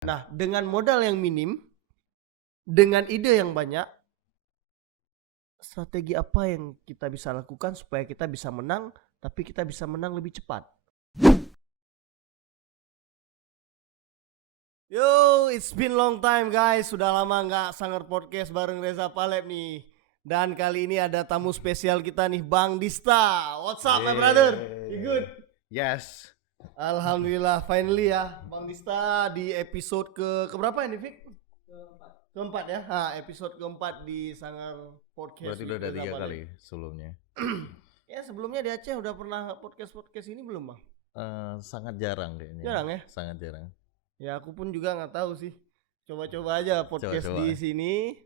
Nah, dengan modal yang minim, dengan ide yang banyak, strategi apa yang kita bisa lakukan supaya kita bisa menang, tapi kita bisa menang lebih cepat? Yo, it's been long time guys. Sudah lama nggak Sanger Podcast bareng Reza Palep nih. Dan kali ini ada tamu spesial kita nih, Bang Dista. What's up, my brother? You good? Yes. Alhamdulillah, finally ya, Bang Dista di episode keberapa ini, Fik? Keempat ya. Episode keempat di Sangar Podcast. Berarti udah ada 3 kali sebelumnya. Ya, sebelumnya di Aceh udah pernah podcast ini belum, Bang? Sangat jarang kayaknya. Jarang ya? Sangat jarang. Ya, aku pun juga nggak tahu sih. Coba-coba aja podcast Coba-coba. di sini.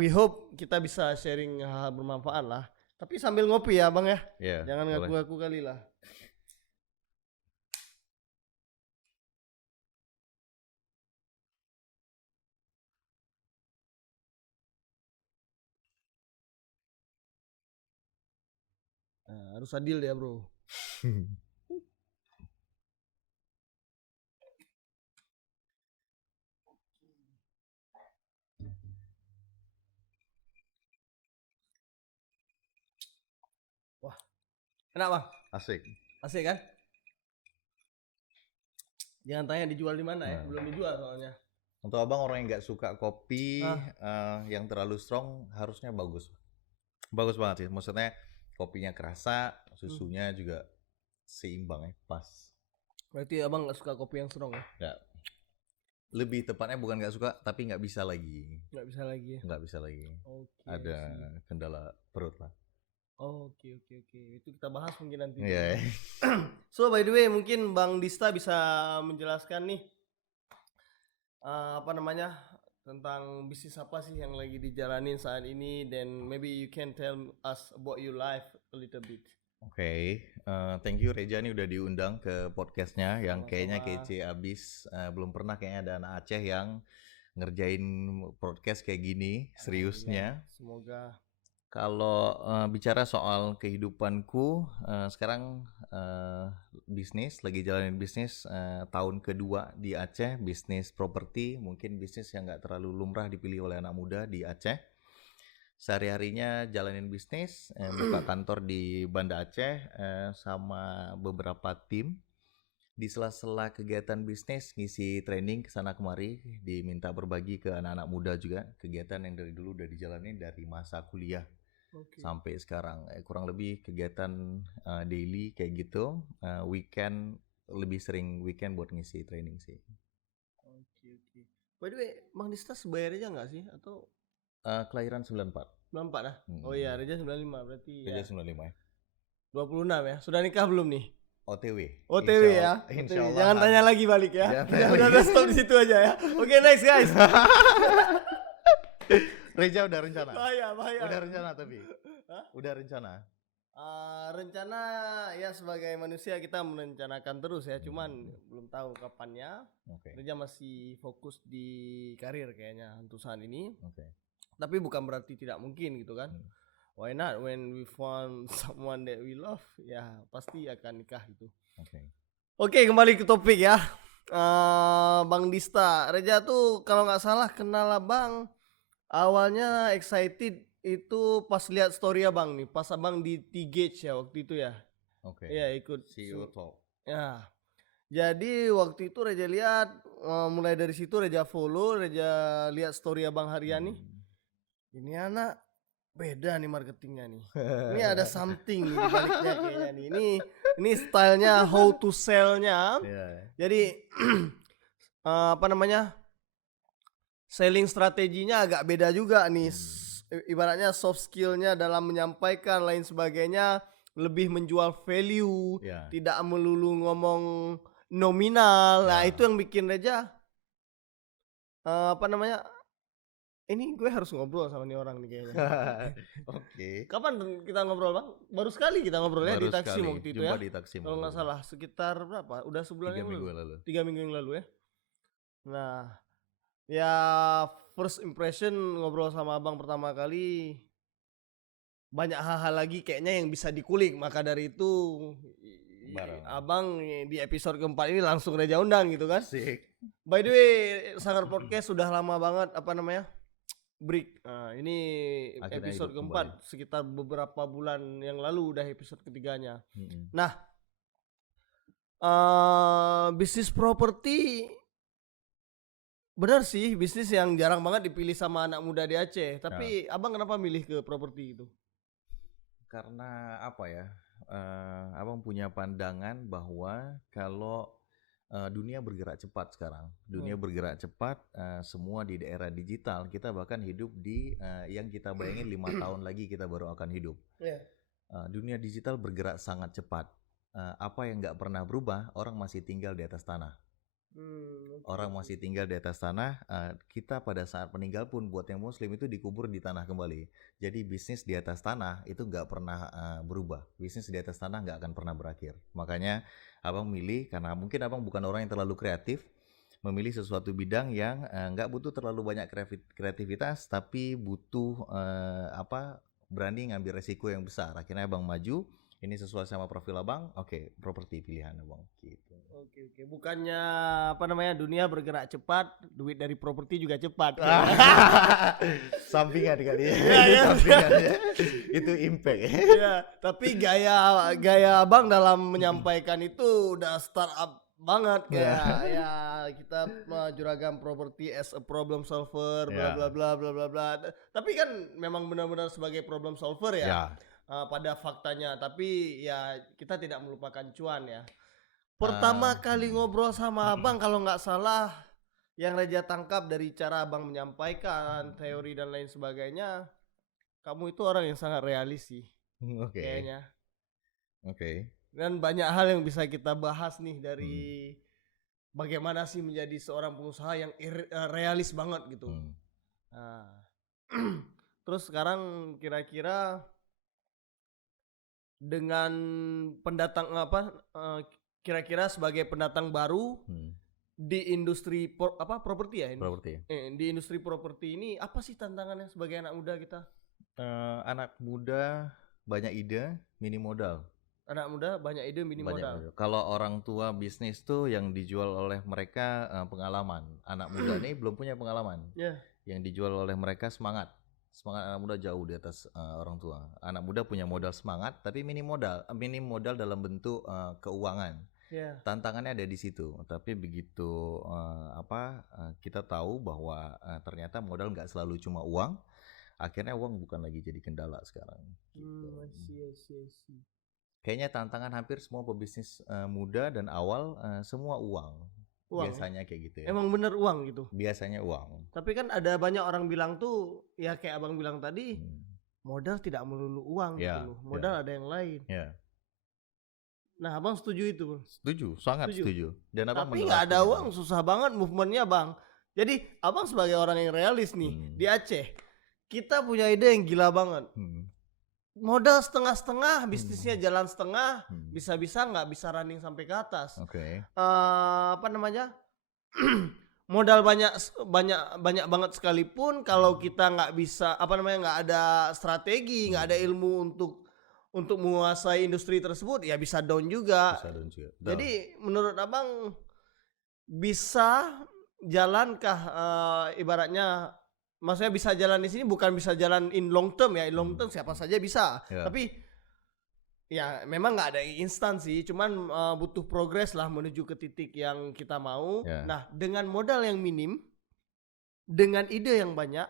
We hope kita bisa sharing hal bermanfaat lah. Tapi sambil ngopi ya, Bang ya. Yeah, Jangan boleh. ngaku-ngaku kali lah. Harus adil ya, bro. Wah, enak Bang. Asik. Asik kan? Jangan tanya dijual di mana ya, belum dijual soalnya. Untuk abang orang yang nggak suka kopi yang terlalu strong, harusnya bagus. Bagus banget sih. Maksudnya kopinya kerasa, susunya juga seimbang ya, pas. Berarti abang nggak suka kopi yang strong ya? Nggak. Lebih tepatnya bukan nggak suka, tapi nggak bisa lagi. Nggak bisa lagi ya? Nggak bisa lagi. Oke. Ada kendala perut lah. Oke. Itu kita bahas mungkin nanti. Iya. So by the way, mungkin Bang Dista bisa menjelaskan nih tentang bisnis apa sih yang lagi dijalanin saat ini, dan maybe you can tell us about your life a little bit. Oke, thank you Reja nih udah diundang ke podcastnya yang Sama-sama. kayaknya kece abis. Belum pernah kayaknya ada anak Aceh yang ngerjain podcast kayak gini, seriusnya. Semoga. Kalau bicara soal kehidupanku, sekarang bisnis, lagi jalanin bisnis tahun kedua di Aceh, bisnis properti, mungkin bisnis yang nggak terlalu lumrah dipilih oleh anak muda di Aceh. Sehari-harinya jalanin bisnis, buka kantor di Banda Aceh sama beberapa tim. Di sela-sela kegiatan bisnis, ngisi training kesana kemari, diminta berbagi ke anak-anak muda juga. Kegiatan yang dari dulu udah dijalanin dari masa kuliah sampai sekarang. Kurang lebih kegiatan daily kayak gitu. Weekend, lebih sering weekend buat ngisi training sih. Oke. By the way, Bang Dista sebayar aja nggak sih? Atau Kelahiran 94. 94 lah? Oh iya, Reja 95 berarti Reja ya. 95 ya. 26 ya. Sudah nikah belum nih? OTW. OTW ya. Insya Allah. Jangan tanya lagi balik ya. Jangan Udah stop di situ aja ya. Oke, next guys. Reja udah rencana. Bahaya. Udah rencana tapi. Hah? Udah rencana. Rencana ya, sebagai manusia kita merencanakan terus ya, cuman belum tahu kapannya. Oke. Reja masih fokus di karir kayaknya untuk saat ini. Oke. Tapi bukan berarti tidak mungkin gitu kan. Why not, when we found someone that we love, ya pasti akan nikah gitu. Oke, kembali ke topik ya. Bang Dista, Reja tuh kalau nggak salah kenal abang awalnya excited itu pas lihat story abang nih, pas abang di T-Gage ya waktu itu ya. Oke. Iya, ikut CEO Talk. ya. Jadi waktu itu Reja lihat, mulai dari situ Reja follow, Reja lihat story abang harian nih. Ini anak beda nih marketingnya nih. Ini ada something nih di baliknya kayaknya nih. Ini stylenya, how to sell-nya. Yeah. Jadi selling strateginya agak beda juga nih. Ibaratnya soft skill-nya dalam menyampaikan lain sebagainya lebih menjual value, tidak melulu ngomong nominal. Nah, itu yang bikin Reja ini gue harus ngobrol sama nih orang nih kayaknya. Oke. Kapan kita ngobrol Bang? Baru sekali kita ngobrol ya di Taksim waktu itu ya. Di Taksim. Kalau nggak salah sekitar berapa? Udah sebulan 3 minggu lalu. 3 minggu yang lalu ya. Nah, ya first impression ngobrol sama abang pertama kali, banyak hal-hal lagi kayaknya yang bisa dikulik. Maka dari itu Abang di episode keempat ini langsung Reja undang gitu kan. Asik. By the way, Sanggar Podcast sudah lama banget break. Ini Akhirnya episode hidup keempat, kembali. sekitar beberapa bulan yang lalu udah episode ketiganya. Nah, bisnis properti benar sih, bisnis yang jarang banget dipilih sama anak muda di Aceh. Tapi abang kenapa milih ke properti itu? Karena apa ya? Abang punya pandangan bahwa kalau dunia bergerak cepat sekarang, bergerak cepat, semua di daerah digital. Kita bahkan hidup di yang kita bayangin 5 tahun lagi kita baru akan hidup. Dunia digital bergerak sangat cepat. Apa yang nggak pernah berubah, orang masih tinggal di atas tanah. Orang masih tinggal di atas tanah. Kita pada saat meninggal pun buat yang muslim itu dikubur di tanah kembali. Jadi bisnis di atas tanah itu nggak pernah berubah. Bisnis di atas tanah nggak akan pernah berakhir. Makanya abang milih, karena mungkin abang bukan orang yang terlalu kreatif, memilih sesuatu bidang yang nggak butuh terlalu banyak kreativitas, tapi butuh berani ngambil resiko yang besar. Akhirnya abang maju. Ini sesuai sama profil abang, oke, properti pilihan abang gitu. Oke. Bukannya dunia bergerak cepat, duit dari properti juga cepat. Sampingan kali ya. Itu impact ya. Iya, tapi gaya abang dalam menyampaikan itu udah startup banget ya kita juragan properti as a problem solver bla bla bla bla bla bla. Tapi kan memang benar-benar sebagai problem solver ya. Pada faktanya, tapi ya kita tidak melupakan cuan ya. Pertama kali ngobrol sama abang kalau nggak salah, yang Reja tangkap dari cara abang menyampaikan teori dan lain sebagainya, kamu itu orang yang sangat realis sih. Kayaknya. Dan banyak hal yang bisa kita bahas nih dari bagaimana sih menjadi seorang pengusaha yang realis banget gitu. Terus sekarang kira-kira dengan pendatang kira-kira sebagai pendatang baru di industri properti ya ini. Di industri properti ini apa sih tantangannya sebagai anak muda kita? Anak muda banyak ide, minim modal. Anak muda banyak ide, minim modal. Kalau orang tua bisnis tuh yang dijual oleh mereka pengalaman. Anak muda ini belum punya pengalaman. Yang dijual oleh mereka semangat anak muda jauh di atas orang tua. Anak muda punya modal semangat, tapi minim modal dalam bentuk keuangan. Tantangannya ada di situ. Tapi begitu kita tahu bahwa ternyata modal nggak selalu cuma uang, akhirnya uang bukan lagi jadi kendala sekarang. Kayaknya tantangan hampir semua pebisnis muda dan awal semua uang. Biasanya kayak gitu ya. Emang bener uang gitu? Biasanya uang. Tapi kan ada banyak orang bilang tuh, ya kayak abang bilang tadi, modal tidak melulu uang gitu loh. Modal ada yang lain. Nah abang setuju itu? Setuju, sangat setuju. Dan abang tapi nggak ada uang susah banget movementnya bang. Jadi abang sebagai orang yang realis nih, di Aceh, kita punya ide yang gila banget. Modal setengah-setengah, bisnisnya jalan setengah, bisa-bisa nggak bisa running sampai ke atas. Modal banyak banget sekalipun, kalau kita nggak bisa nggak ada strategi, nggak ada ilmu untuk menguasai industri tersebut, ya bisa down juga. Jadi menurut abang bisa jalankah ibaratnya? Maksudnya bisa jalan di sini bukan bisa jalan in long term ya. In long term siapa saja bisa. Tapi ya memang nggak ada instan sih. Cuman butuh progres lah menuju ke titik yang kita mau. Nah dengan modal yang minim, dengan ide yang banyak,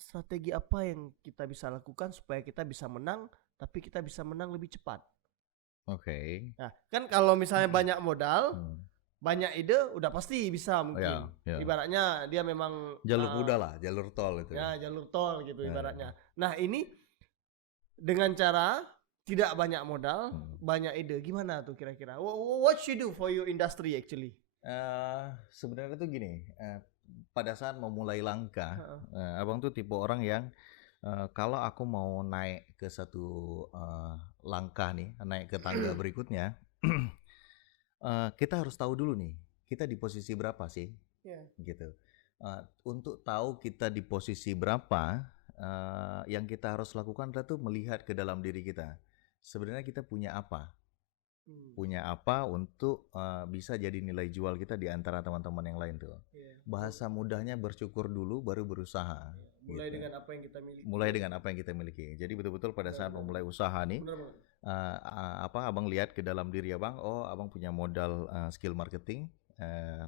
strategi apa yang kita bisa lakukan supaya kita bisa menang, tapi kita bisa menang lebih cepat? Nah kan kalau misalnya banyak modal, banyak ide, udah pasti bisa mungkin. Ibaratnya dia memang jalur muda lah, jalur tol itu. Ya jalur tol gitu ibaratnya. Nah ini dengan cara tidak banyak modal, banyak ide, gimana tuh kira-kira? What you do for your industry actually? Sebenarnya tuh gini, pada saat memulai langkah, abang tuh tipe orang yang kalau aku mau naik ke satu langkah nih, naik ke tangga berikutnya. Kita harus tahu dulu nih, kita di posisi berapa sih, gitu. Untuk tahu kita di posisi berapa, yang kita harus lakukan adalah tuh melihat ke dalam diri kita. Sebenarnya kita punya apa? punya apa untuk bisa jadi nilai jual kita di antara teman-teman yang lain tuh. Bahasa mudahnya bersyukur dulu baru berusaha. Mulai gitu. dengan apa yang kita miliki. Mulai dengan apa yang kita miliki. Jadi betul-betul pada saat memulai usaha nih, abang lihat ke dalam diri abang, oh abang punya modal skill marketing,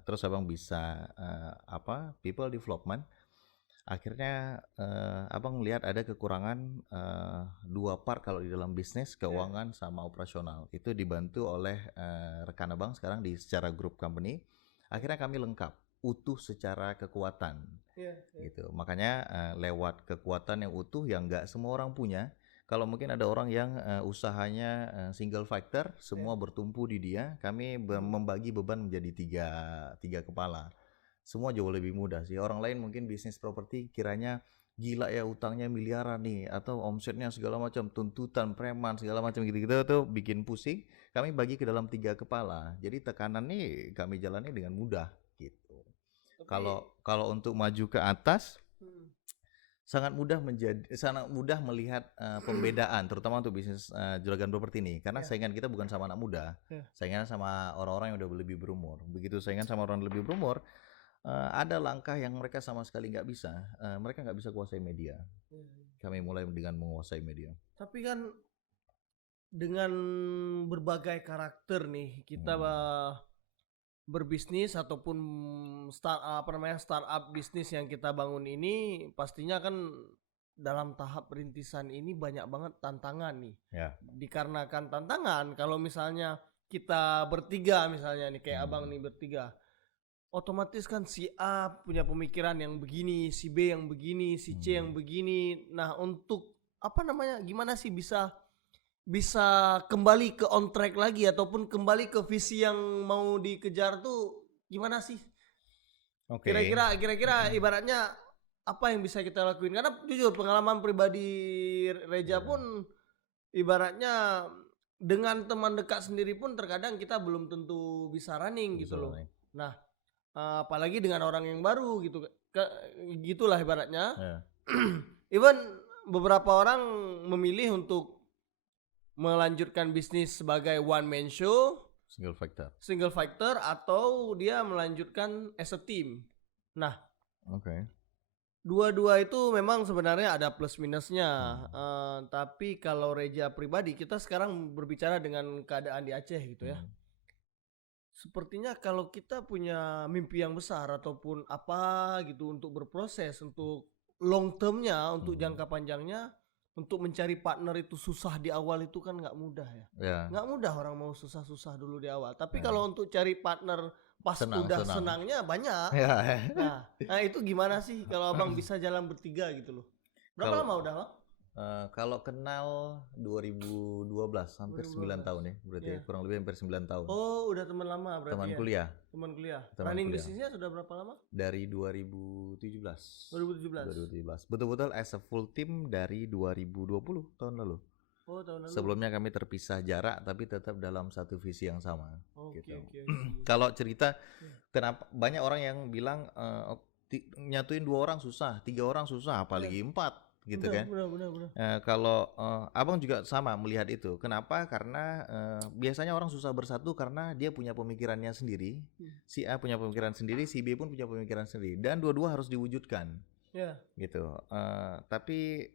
terus abang bisa people development. Akhirnya abang lihat ada kekurangan dua part kalau di dalam bisnis, keuangan sama operasional. Itu dibantu oleh rekan abang sekarang secara group company. Akhirnya kami lengkap, utuh secara kekuatan. Gitu. Makanya lewat kekuatan yang utuh yang nggak semua orang punya. Kalau mungkin ada orang yang usahanya single factor, semua bertumpu di dia. Kami membagi beban menjadi tiga kepala. Semua jauh lebih mudah sih. Orang lain mungkin bisnis properti kiranya gila ya utangnya miliaran nih, atau omsetnya segala macam, tuntutan preman segala macam gitu-gitu tuh bikin pusing. Kami bagi ke dalam tiga kepala. Jadi tekanan nih kami jalani dengan mudah gitu. Kalau untuk maju ke atas sangat mudah melihat pembedaan, terutama untuk bisnis juragan properti ini, karena saingan kita bukan sama anak muda, saingan sama orang-orang yang udah lebih berumur. Begitu saingan sama orang lebih berumur, ada langkah yang mereka sama sekali nggak bisa. Mereka nggak bisa kuasai media. Kami mulai dengan menguasai media. Tapi kan dengan berbagai karakter nih kita berbisnis ataupun startup bisnis yang kita bangun ini, pastinya kan dalam tahap perintisan ini banyak banget tantangan nih. Dikarenakan tantangan, kalau misalnya kita bertiga misalnya nih kayak abang nih bertiga, otomatis kan si A punya pemikiran yang begini, si B yang begini, si C yang begini. Nah, untuk gimana sih bisa kembali ke on track lagi ataupun kembali ke visi yang mau dikejar tuh gimana sih? Kira-kira ibaratnya apa yang bisa kita lakuin? Karena jujur pengalaman pribadi Reja pun ibaratnya dengan teman dekat sendiri pun terkadang kita belum tentu bisa running gitu loh. Nah, apalagi dengan orang yang baru gitu, gitulah ibaratnya. Even beberapa orang memilih untuk melanjutkan bisnis sebagai one man show, single factor, atau dia melanjutkan as a team. Nah, dua-dua itu memang sebenarnya ada plus minusnya. Tapi kalau Reja pribadi, kita sekarang berbicara dengan keadaan di Aceh gitu ya. Sepertinya kalau kita punya mimpi yang besar ataupun apa gitu untuk berproses, untuk long termnya, untuk jangka panjangnya, untuk mencari partner itu susah di awal itu kan nggak mudah ya. Nggak mudah orang mau susah-susah dulu di awal. Tapi kalau untuk cari partner pas senangnya banyak. Nah itu gimana sih kalau abang bisa jalan bertiga gitu loh? Berapa lama udah bang? Kalau kenal 2012, hampir 9 tahun ya, berarti kurang lebih hampir 9 tahun. Oh, udah teman lama berarti. Teman kuliah. Running bisnisnya sudah berapa lama? Dari 2017. 2017. Betul-betul as a full team dari 2020 tahun lalu. Oh, tahun lalu. Sebelumnya kami terpisah jarak tapi tetap dalam satu visi yang sama. Oke. Kalau cerita kenapa banyak orang yang bilang nyatuin 2 orang susah, 3 orang susah, apalagi 4. Gitu kan. Kalau abang juga sama melihat itu. Kenapa? Karena biasanya orang susah bersatu karena dia punya pemikirannya sendiri. Si A punya pemikiran sendiri, si B pun punya pemikiran sendiri, dan dua-dua harus diwujudkan. Gitu. Tapi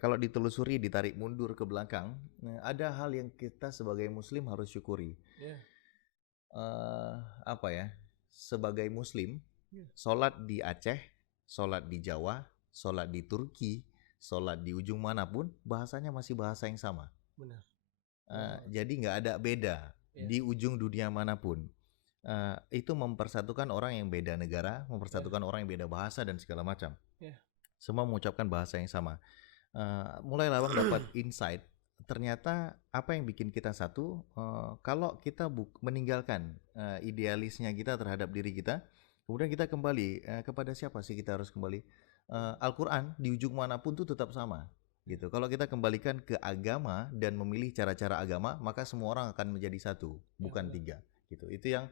kalau ditelusuri, ditarik mundur ke belakang, ada hal yang kita sebagai muslim harus syukuri. Sebagai muslim, sholat di Aceh, sholat di Jawa, sholat di Turki, sholat di ujung manapun, bahasanya masih bahasa yang sama. Benar. Jadi nggak ada beda di ujung dunia manapun. Itu mempersatukan orang yang beda negara, mempersatukan orang yang beda bahasa dan segala macam. Semua mengucapkan bahasa yang sama. Mulailah abang dapat insight. Ternyata apa yang bikin kita satu, kalau kita meninggalkan idealisnya kita terhadap diri kita, kemudian kita kembali kepada siapa sih kita harus kembali? Al-Quran di ujung manapun tuh tetap sama gitu. Kalau kita kembalikan ke agama dan memilih cara-cara agama, maka semua orang akan menjadi satu, bukan 3 gitu. Itu yang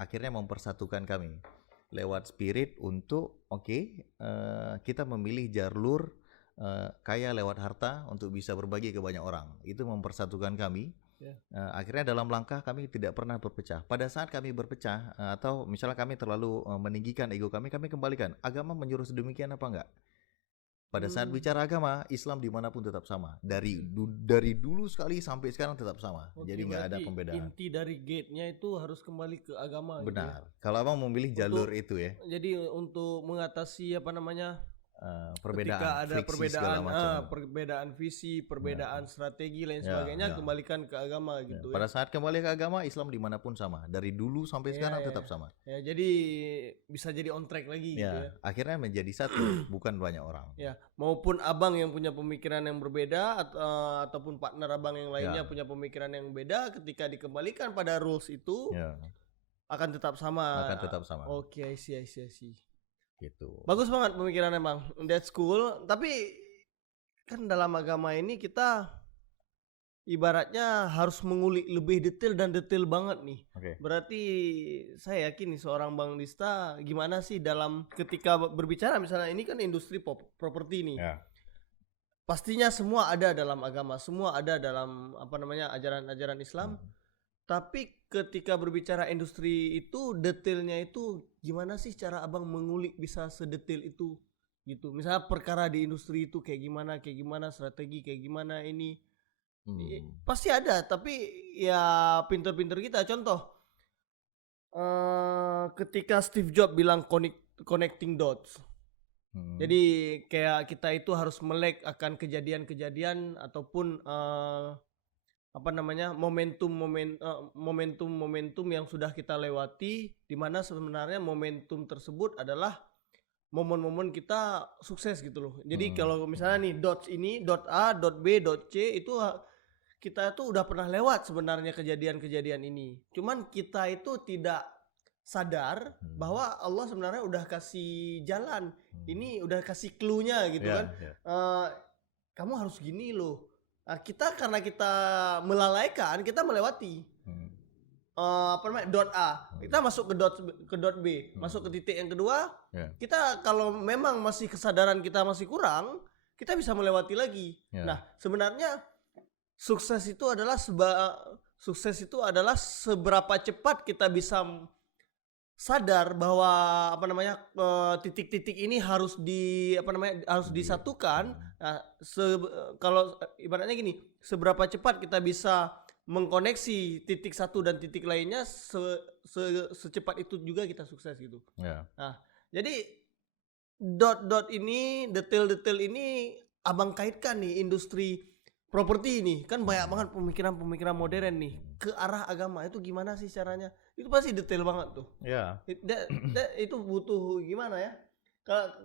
akhirnya mempersatukan kami lewat spirit untuk kita memilih jalur kaya lewat harta untuk bisa berbagi ke banyak orang. Itu mempersatukan kami. Akhirnya dalam langkah kami tidak pernah berpecah. Pada saat kami berpecah atau misalnya kami terlalu meninggikan ego kami kembalikan. Agama menyuruh sedemikian apa enggak? Pada saat bicara agama, Islam dimanapun tetap sama. Dari dulu sekali sampai sekarang tetap sama. Jadi nggak ada pembedaan. Inti dari gate-nya itu harus kembali ke agama. Benar. Gitu ya? Kalau abang memilih jalur itu ya. Jadi untuk mengatasi apa namanya perbedaan, ketika ada perbedaan visi, perbedaan strategi lain sebagainya, kembalikan ke agama gitu. Pada saat kembali ke agama, Islam dimanapun sama. Dari dulu sampai sekarang tetap sama. Ya, jadi bisa jadi on track lagi gitu ya. Akhirnya menjadi satu, bukan banyak orang. Ya, maupun abang yang punya pemikiran yang berbeda ataupun partner abang yang lainnya punya pemikiran yang beda, ketika dikembalikan pada rules itu akan tetap sama. Oke, I see. Gitu. Bagus banget pemikirannya Bang. That's cool. Tapi kan dalam agama ini kita ibaratnya harus mengulik lebih detail banget nih. Berarti saya yakin nih seorang Bang Dista gimana sih dalam ketika berbicara misalnya ini kan industri properti nih. Pastinya semua ada dalam agama, semua ada dalam ajaran-ajaran Islam. Tapi ketika berbicara industri itu detailnya itu gimana sih cara abang mengulik bisa sedetail itu gitu. Misalnya perkara di industri itu kayak gimana strategi kayak gimana ini. Pasti ada, tapi ya pinter-pinter kita. Contoh ketika Steve Jobs bilang connecting dots. Jadi kayak kita itu harus melek akan kejadian-kejadian ataupun momentum yang sudah kita lewati, di mana sebenarnya momentum tersebut adalah momen-momen kita sukses gitu loh. Jadi kalau misalnya nih dots ini, dot A, dot B, dot C itu kita tuh udah pernah lewat sebenarnya kejadian-kejadian ini. Cuman kita itu tidak sadar bahwa Allah sebenarnya udah kasih jalan. Ini udah kasih clue-nya gitu kan. Kamu harus gini loh. Karena kita melalaikan, kita melewati dot A, kita masuk ke dot B, masuk ke titik yang kedua. Kita kalau memang masih kesadaran kita masih kurang, kita bisa melewati lagi. Nah, sebenarnya sukses itu adalah seberapa cepat kita bisa sadar bahwa titik-titik ini harus disatukan. Nah, kalau ibaratnya gini, seberapa cepat kita bisa mengkoneksi titik satu dan titik lainnya, secepat itu juga kita sukses gitu. Nah, jadi dot-dot ini, detail-detail ini abang kaitkan nih industri properti ini. Kan banyak banget pemikiran-pemikiran modern nih ke arah agama. Itu gimana sih caranya? Itu pasti detail banget tuh. Itu butuh gimana ya?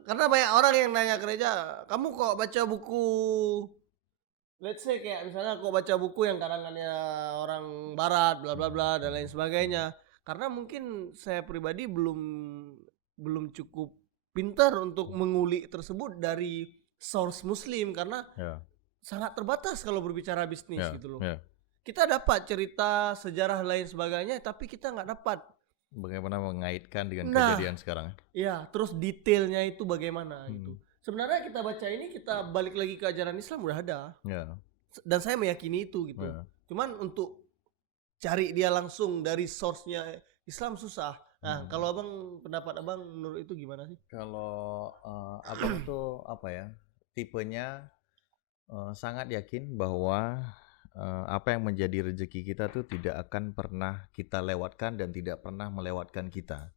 Karena banyak orang yang nanya ke gereja, kamu kok baca buku, let's say kayak misalnya kok baca buku yang karangannya orang barat, bla bla bla dan lain sebagainya. Karena mungkin saya pribadi belum cukup pintar untuk mengulik tersebut dari source Muslim, karena sangat terbatas kalau berbicara bisnis gitu loh. Kita dapat cerita sejarah lain sebagainya, tapi kita nggak dapat bagaimana mengaitkan dengan kejadian sekarang. Iya, terus detailnya itu bagaimana gitu. Sebenarnya kita baca ini, kita balik lagi ke ajaran Islam udah ada. Dan saya meyakini itu gitu. Cuman untuk cari dia langsung dari source-nya Islam susah. Nah, kalau pendapat abang menurut itu gimana sih? Kalau abang tuh tipenya sangat yakin bahwa apa yang menjadi rezeki kita tuh tidak akan pernah kita lewatkan dan tidak pernah melewatkan kita.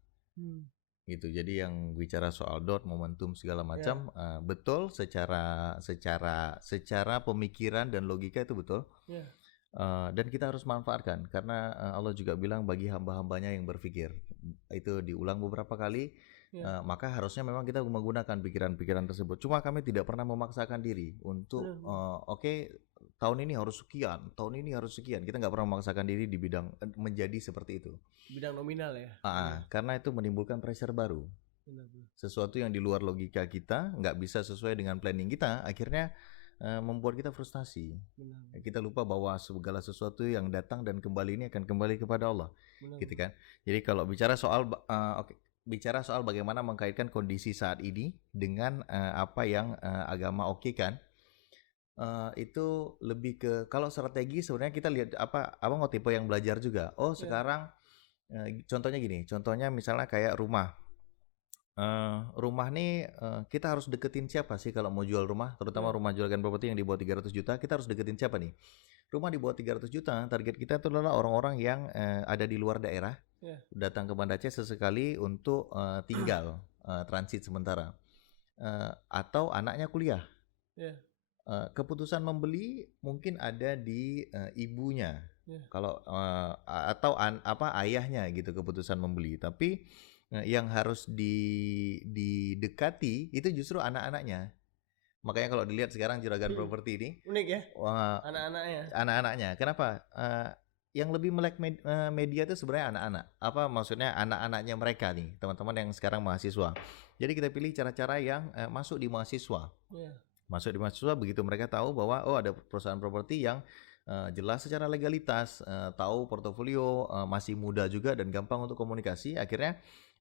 Gitu. Jadi yang bicara soal dot, momentum segala macam betul secara pemikiran dan logika itu betul. Dan kita harus manfaatkan karena Allah juga bilang bagi hamba-hambanya yang berpikir. Itu diulang beberapa kali. Maka harusnya memang kita menggunakan pikiran-pikiran tersebut. Cuma kami tidak pernah memaksakan diri untuk tahun ini harus sekian, tahun ini harus sekian. Kita nggak pernah memaksakan diri di bidang menjadi seperti itu. Bidang nominal ya. Karena itu menimbulkan pressure baru. Sesuatu yang di luar logika kita, nggak bisa sesuai dengan planning kita, akhirnya membuat kita frustasi. Kita lupa bahwa segala sesuatu yang datang dan kembali ini akan kembali kepada Allah. Gitu kan. Jadi kalau bicara soal bagaimana mengkaitkan kondisi saat ini dengan apa yang agama kan. Itu lebih ke kalau strategi sebenarnya kita lihat abang mau tipe yang belajar juga. Oh sekarang contohnya gini, contohnya misalnya kayak rumah. Rumah nih kita harus deketin siapa sih kalau mau jual rumah, terutama rumah jualan properti yang di bawah 300 juta, kita harus deketin siapa nih? Rumah di bawah 300 juta, target kita itu adalah orang-orang yang ada di luar daerah, datang ke Banda Aceh sesekali untuk tinggal, transit sementara, atau anaknya kuliah. Keputusan membeli mungkin ada di ibunya, kalau atau ayahnya gitu keputusan membeli. Tapi yang harus didekati itu justru anak-anaknya. Makanya kalau dilihat sekarang Juragan Properti ini unik ya, anak-anaknya. Kenapa? Yang lebih melek media itu sebenarnya anak-anak. Maksudnya anak-anaknya mereka nih, teman-teman yang sekarang mahasiswa. Jadi kita pilih cara-cara yang masuk di mahasiswa. Masuk di mahasiswa, begitu mereka tahu bahwa ada perusahaan properti yang jelas secara legalitas, tahu portofolio, masih muda juga dan gampang untuk komunikasi. Akhirnya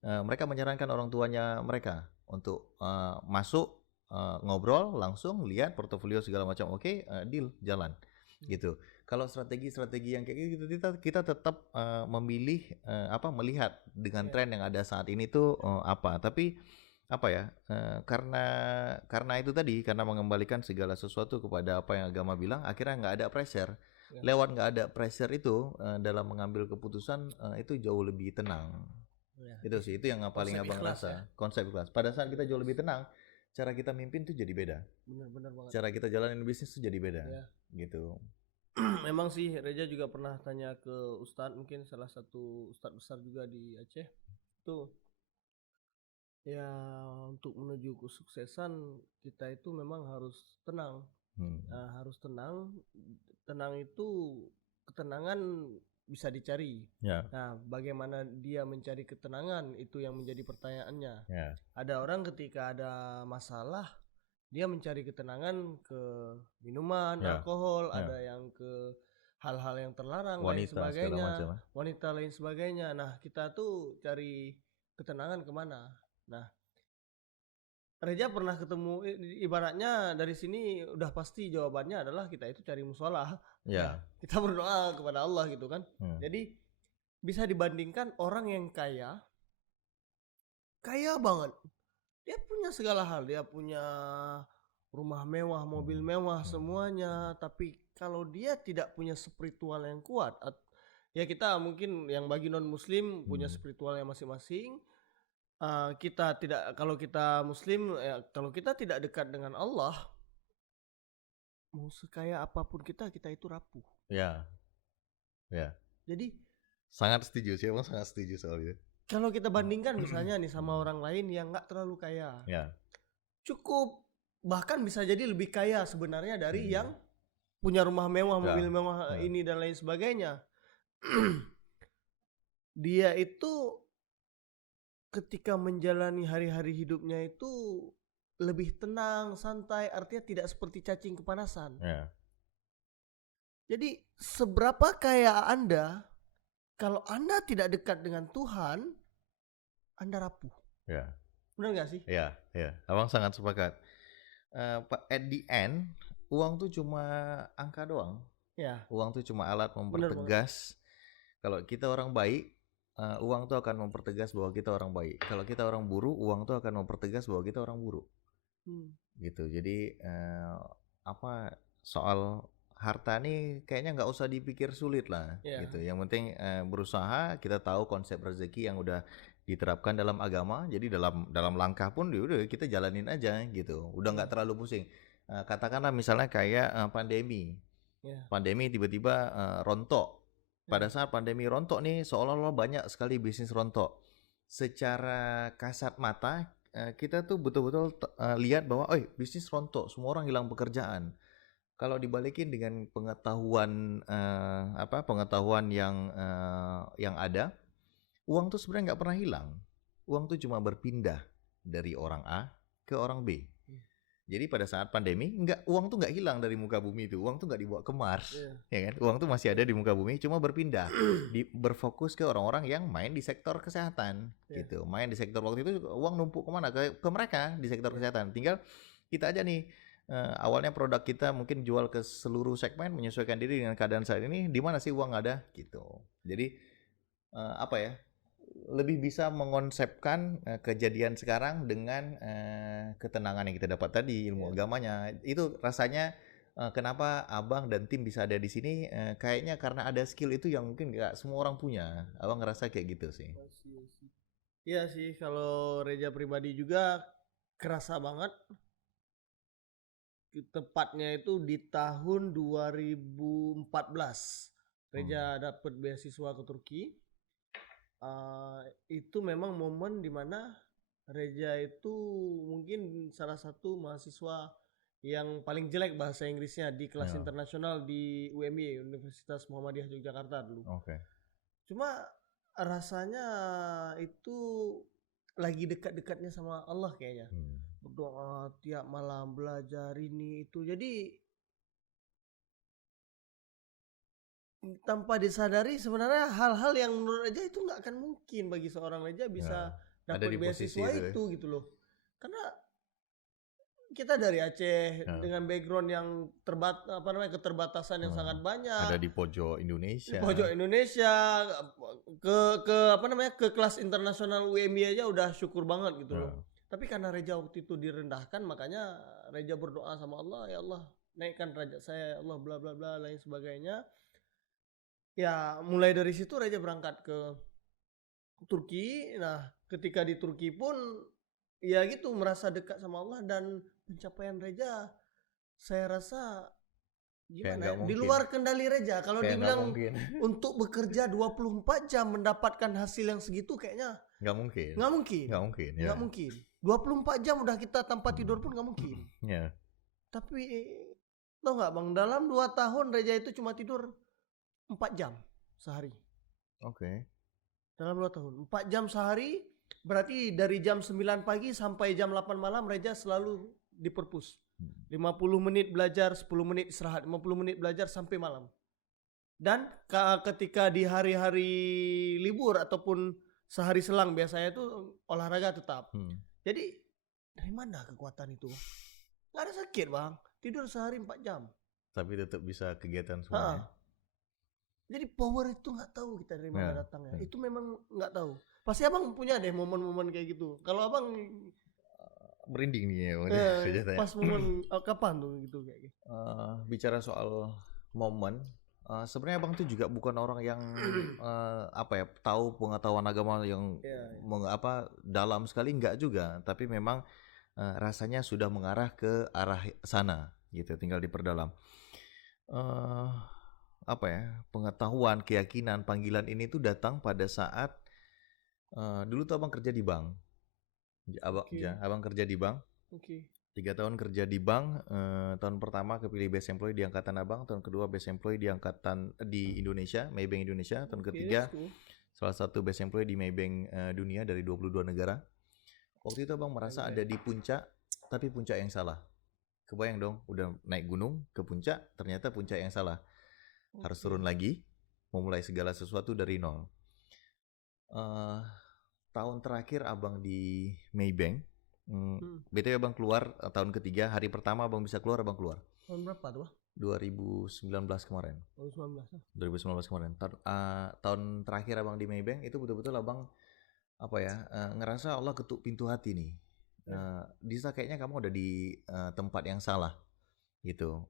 mereka menyarankan orang tuanya mereka untuk masuk, ngobrol langsung, lihat portofolio segala macam, oke, deal, jalan gitu. Kalau strategi-strategi yang kayak gitu kita tetap memilih melihat dengan tren yang ada saat ini tuh tapi karena itu tadi, karena mengembalikan segala sesuatu kepada apa yang agama bilang, akhirnya nggak ada pressure. Lewat nggak ada pressure itu dalam mengambil keputusan itu jauh lebih tenang. Itu sih, itu yang paling abang rasa. Konsep ikhlas. Pada saat kita jauh lebih tenang, cara kita mimpin tuh jadi beda. Benar banget. Cara kita jalanin bisnis tuh jadi beda. Gitu. Memang sih Reza juga pernah tanya ke Ustadz, mungkin salah satu Ustadz besar juga di Aceh tuh. Ya, untuk menuju kesuksesan kita itu memang harus tenang. Harus tenang. Tenang itu, ketenangan bisa dicari. Nah, bagaimana dia mencari ketenangan itu yang menjadi pertanyaannya. Ada orang ketika ada masalah, dia mencari ketenangan ke minuman, alkohol, ada yang ke hal-hal yang terlarang, wanita lain sebagainya. Nah, kita tuh cari ketenangan kemana? Nah, Reza pernah ketemu, ibaratnya dari sini udah pasti jawabannya adalah kita itu cari musola. Kita berdoa kepada Allah gitu kan. Jadi bisa dibandingkan orang yang kaya banget, dia punya segala hal, dia punya rumah mewah, mobil mewah, semuanya. Tapi kalau dia tidak punya spiritual yang kuat, ya kita mungkin yang bagi non muslim punya spiritualnya masing-masing. Kalau kita muslim, kalau kita tidak dekat dengan Allah, mau sekaya apapun kita itu rapuh. Jadi sangat setuju sih, emang sangat setuju soal itu. Kalau kita bandingkan misalnya nih sama orang lain yang nggak terlalu kaya, cukup bahkan bisa jadi lebih kaya sebenarnya dari yang punya rumah mewah, mobil mewah ini dan lain sebagainya. Dia itu ketika menjalani hari-hari hidupnya itu lebih tenang, santai, artinya tidak seperti cacing kepanasan. Jadi seberapa kaya Anda, kalau Anda tidak dekat dengan Tuhan, Anda rapuh. Benar nggak sih? Abang sangat sepakat. At the end, uang tuh cuma angka doang. Uang tuh cuma alat mempertegas. Kalau kita orang baik, uang tuh akan mempertegas bahwa kita orang baik. Kalau kita orang buruk, uang tuh akan mempertegas bahwa kita orang buruk. Gitu. Jadi soal harta nih kayaknya nggak usah dipikir sulit lah. Gitu. Yang penting berusaha. Kita tahu konsep rezeki yang udah diterapkan dalam agama. Jadi dalam langkah pun udah kita jalanin aja gitu. Udah nggak terlalu pusing. Katakanlah misalnya kayak pandemi. Pandemi tiba-tiba rontok. Pada saat pandemi rontok nih, seolah-olah banyak sekali bisnis rontok. Secara kasat mata, kita tuh betul-betul lihat bahwa bisnis rontok, semua orang hilang pekerjaan. Kalau dibalikin dengan pengetahuan pengetahuan yang ada, uang tuh sebenarnya nggak pernah hilang. Uang tuh cuma berpindah dari orang A ke orang B. Jadi pada saat pandemi uang tuh nggak hilang dari muka bumi itu, uang tuh nggak dibawa ke Mars, ya kan? Uang tuh masih ada di muka bumi, cuma berpindah, berfokus ke orang-orang yang main di sektor kesehatan, gitu. Main di sektor waktu itu uang numpuk kemana? Ke mereka di sektor kesehatan. Tinggal kita aja nih awalnya produk kita mungkin jual ke seluruh segmen, menyesuaikan diri dengan keadaan saat ini, di mana sih uang ada gitu. Jadi apa ya, lebih bisa mengonsepkan kejadian sekarang dengan ketenangan yang kita dapat tadi, ilmu agamanya. Itu rasanya kenapa abang dan tim bisa ada di sini, kayaknya karena ada skill itu yang mungkin nggak semua orang punya. Abang ngerasa kayak gitu sih. Iya sih, kalau Reja pribadi juga kerasa banget. Tepatnya itu di tahun 2014 Reja dapat beasiswa ke Turki. Itu memang momen dimana Reja itu mungkin salah satu mahasiswa yang paling jelek bahasa Inggrisnya di kelas internasional di UMY, Universitas Muhammadiyah Yogyakarta dulu. Cuma rasanya itu lagi dekat-dekatnya sama Allah kayaknya. Berdoa tiap malam, belajar ini itu. Jadi tanpa disadari sebenarnya hal-hal yang menurut Reja itu nggak akan mungkin bagi seorang Reja bisa dapat beasiswa itu gitu loh. Karena kita dari Aceh dengan background yang keterbatasan yang sangat banyak. Ada di pojok Indonesia. Ke kelas internasional UMY aja udah syukur banget gitu loh. Tapi karena Reja waktu itu direndahkan, makanya Reja berdoa sama Allah, ya Allah naikkan derajat saya, ya Allah bla bla bla lain sebagainya. Ya mulai dari situ Reja berangkat ke Turki. Nah ketika di Turki pun ya gitu merasa dekat sama Allah, dan pencapaian Reja saya rasa gimana ya, di luar kendali Reja. Kalau dibilang untuk bekerja 24 jam mendapatkan hasil yang segitu kayaknya nggak mungkin. 24 jam udah kita tanpa tidur pun nggak mungkin. Tapi tau nggak Bang, dalam 2 tahun Reja itu cuma tidur 4 jam sehari. Dalam 2 tahun 4 jam sehari, berarti dari jam 9 pagi sampai jam 8 malam Reja selalu di perpus. 50 menit belajar, 10 menit istirahat, 50 menit belajar sampai malam. Dan ketika di hari-hari libur ataupun sehari selang biasanya itu olahraga tetap. Jadi dari mana kekuatan itu? Nggak ada sakit Bang, tidur sehari 4 jam. Tapi tetap bisa kegiatan semuanya. Jadi power itu nggak tahu kita dari mana datangnya. Itu memang nggak tahu. Pasti abang punya deh momen-momen kayak gitu. Kalau abang merinding nih ya. Pas momen kapan tuh gitu kayak gitu? Bicara soal momen, sebenarnya abang tuh juga bukan orang yang tahu pengetahuan agama yang dalam sekali, enggak juga. Tapi memang rasanya sudah mengarah ke arah sana gitu. Tinggal diperdalam. Pengetahuan, keyakinan, panggilan ini tuh datang pada saat dulu tuh abang kerja di bank. Abang kerja di bank. 3 tahun kerja di bank. Tahun pertama kepilih best employee di angkatan abang, tahun kedua best employee di angkatan di Indonesia, Maybank Indonesia, tahun ketiga salah satu best employee di Maybank dunia dari 22 negara. Waktu itu abang merasa ada di puncak, tapi puncak yang salah. Kebayang dong, udah naik gunung ke puncak, ternyata puncak yang salah. Harus turun lagi, memulai segala sesuatu dari nol. Tahun terakhir abang di Maybank, BTW abang keluar tahun ketiga, hari pertama abang bisa keluar, abang keluar. Tahun berapa tuh? 2019 kemarin. 2019 kemarin. Tahun terakhir abang di Maybank itu betul-betul abang ngerasa Allah ketuk pintu hati nih. Disa kayaknya kamu ada di tempat yang salah gitu.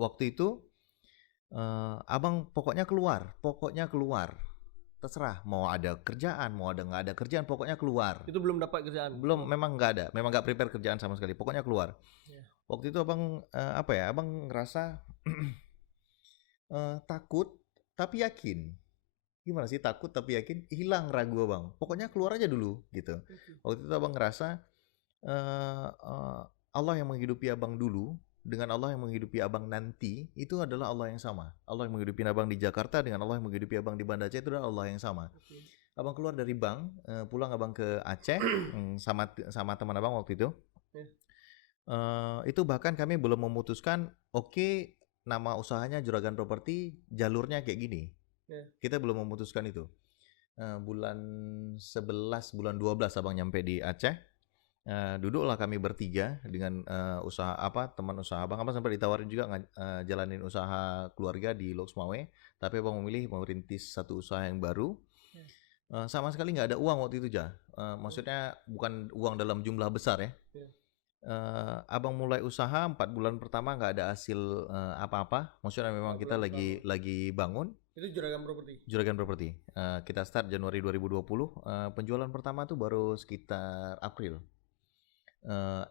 Waktu itu abang pokoknya keluar, terserah mau ada kerjaan, mau ada nggak ada kerjaan, pokoknya keluar. Itu belum dapat kerjaan? Belum, memang nggak prepare kerjaan sama sekali, pokoknya keluar. Waktu itu abang abang ngerasa takut tapi yakin. Gimana sih takut tapi yakin? Hilang ragu abang, pokoknya keluar aja dulu gitu. Waktu itu abang ngerasa Allah yang menghidupi abang dulu dengan Allah yang menghidupi abang nanti itu adalah Allah yang sama. Allah yang menghidupi abang di Jakarta dengan Allah yang menghidupi abang di Banda Aceh itu adalah Allah yang sama. Abang keluar dari bank, pulang abang ke Aceh sama teman abang waktu itu. Itu bahkan kami belum memutuskan nama usahanya Juragan Properti, jalurnya kayak gini. Kita belum memutuskan itu. Bulan 11, bulan 12 abang nyampe di Aceh. Duduklah kami bertiga dengan usaha teman usaha abang sempat ditawarin juga jalanin usaha keluarga di Loksmawe, tapi abang memilih merintis satu usaha yang baru. Sama sekali nggak ada uang waktu itu maksudnya bukan uang dalam jumlah besar ya. Abang mulai usaha 4 bulan pertama nggak ada hasil apa-apa, maksudnya memang kita lagi bangun. Itu Juragan Property. Kita start Januari 2020, penjualan pertama tuh baru sekitar April.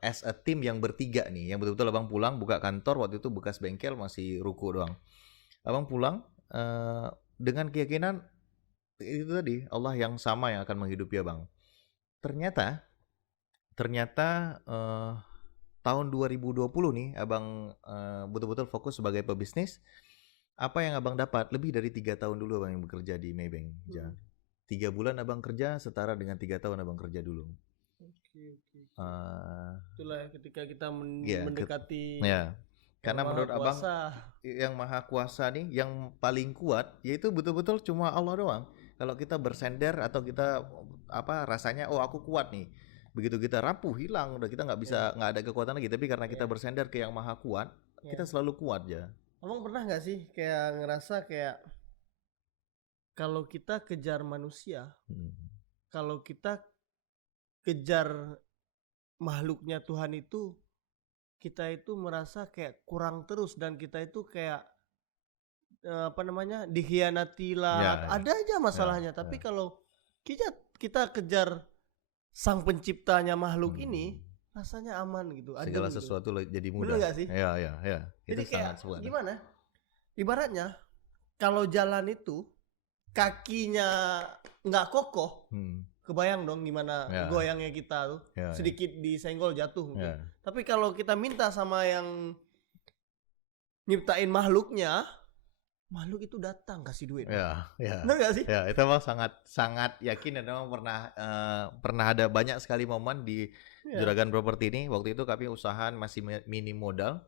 As a team yang bertiga nih, yang betul-betul abang pulang buka kantor, waktu itu bekas bengkel masih ruko doang. Abang pulang dengan keyakinan itu tadi, Allah yang sama yang akan menghidupi abang. Ternyata tahun 2020 nih abang betul-betul fokus sebagai pebisnis. Apa yang abang dapat lebih dari 3 tahun dulu abang yang bekerja di Maybank. 3 bulan abang kerja setara dengan 3 tahun abang kerja dulu. Itulah ketika kita mendekati karena menurut abang yang maha kuasa nih, yang paling kuat yaitu betul-betul cuma Allah doang. Kalau kita bersender atau kita rasanya aku kuat nih, begitu kita rapuh hilang, udah kita nggak ada kekuatan lagi. Tapi karena kita bersender ke yang maha kuat, kita selalu kuat ya. Abang pernah nggak sih kayak ngerasa kayak kalau kita kejar manusia, kalau kita kejar makhluknya Tuhan itu, kita itu merasa kayak kurang terus dan kita itu kayak dikhianati lah. Ada aja masalahnya. Tapi kalau kita kejar sang penciptanya makhluk ini, rasanya aman gitu. Segala sesuatu jadi mudah. Bener gak sih? Ya. Jadi itu kayak gimana? Ibaratnya kalau jalan itu kakinya nggak kokoh, kebayang dong gimana goyangnya kita tuh, sedikit disenggol jatuh mungkin. Tapi kalau kita minta sama yang nyiptain makhluknya, makhluk itu datang kasih duit. Benar gak sih? Ya, itu emang sangat yakin dan memang pernah ada banyak sekali momen di Juragan Property ini. Waktu itu kami usahaan masih minim modal.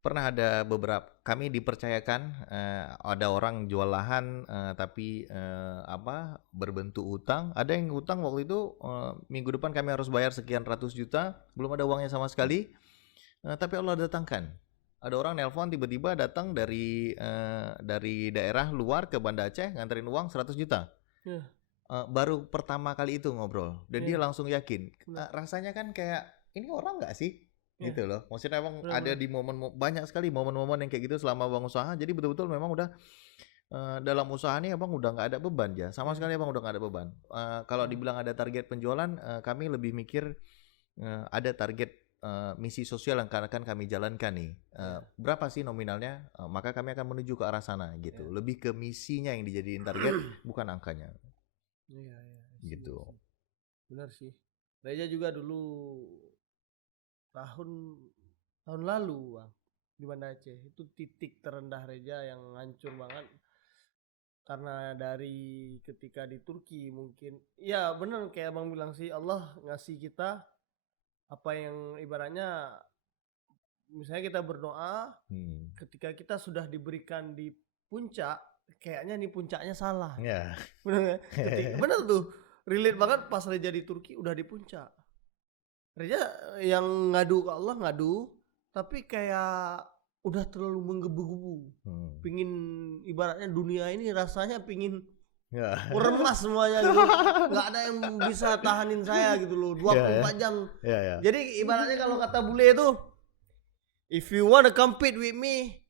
Pernah ada kami dipercayakan ada orang jual lahan tapi berbentuk utang. Ada yang utang waktu itu minggu depan kami harus bayar sekian ratus juta, belum ada uangnya sama sekali. Tapi Allah datangkan. Ada orang nelpon tiba-tiba datang dari daerah luar ke Banda Aceh nganterin uang 100 juta. Baru pertama kali itu ngobrol dan dia langsung yakin. Rasanya kan kayak ini orang nggak sih? Gitu loh. Maksudnya emang ada di banyak sekali momen-momen yang kayak gitu selama abang usaha. Jadi betul-betul memang udah dalam usaha ini abang udah nggak ada beban ya. Sama sekali abang udah nggak ada beban. Kalau dibilang ada target penjualan, kami lebih mikir ada target misi sosial yang akan kami jalankan nih. Berapa sih nominalnya? Maka kami akan menuju ke arah sana gitu. Lebih ke misinya yang dijadiin target, bukan angkanya. Iya. Gitu. Benar sih. Reja juga dulu tahun lalu Bang di Banda Aceh itu titik terendah Reja yang hancur banget karena dari ketika di Turki mungkin ya bener kayak Bang bilang sih, Allah ngasih kita apa yang ibaratnya misalnya kita berdoa ketika kita sudah diberikan di puncak, kayaknya nih puncaknya salah. Bener bener tuh relate banget pas Reja di Turki udah di puncak. Reja yang ngadu ke Allah tapi kayak udah terlalu menggebu-gebu. Pingin ibaratnya dunia ini rasanya pingin remas semuanya gitu. Nggak ada yang bisa tahanin saya gitu loh 24 jam. Jadi ibaratnya kalau kata bule itu, if you wanna compete with me,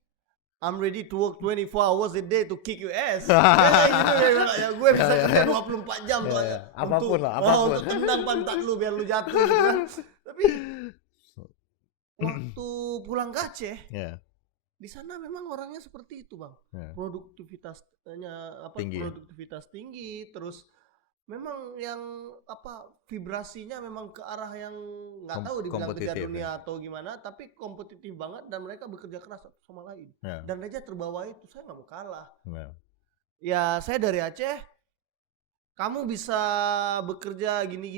I'm ready to work 24 hours a day to kick your ass. Ya gue bisa kerja 24 jam tuh aja. Apapun. Untuk tendang pantat lu biar lu jatuh gitu kan. Tapi waktu pulang ke Aceh, di sana memang orangnya seperti itu Bang. Produktivitasnya produktivitas tinggi, terus memang yang vibrasinya memang ke arah yang nggak tahu dibilang kejar dunia atau gimana, tapi kompetitif banget dan mereka bekerja keras satu sama lain. Dan Reja terbawa itu, saya nggak mau kalah. Ya saya dari Aceh, kamu bisa bekerja gini,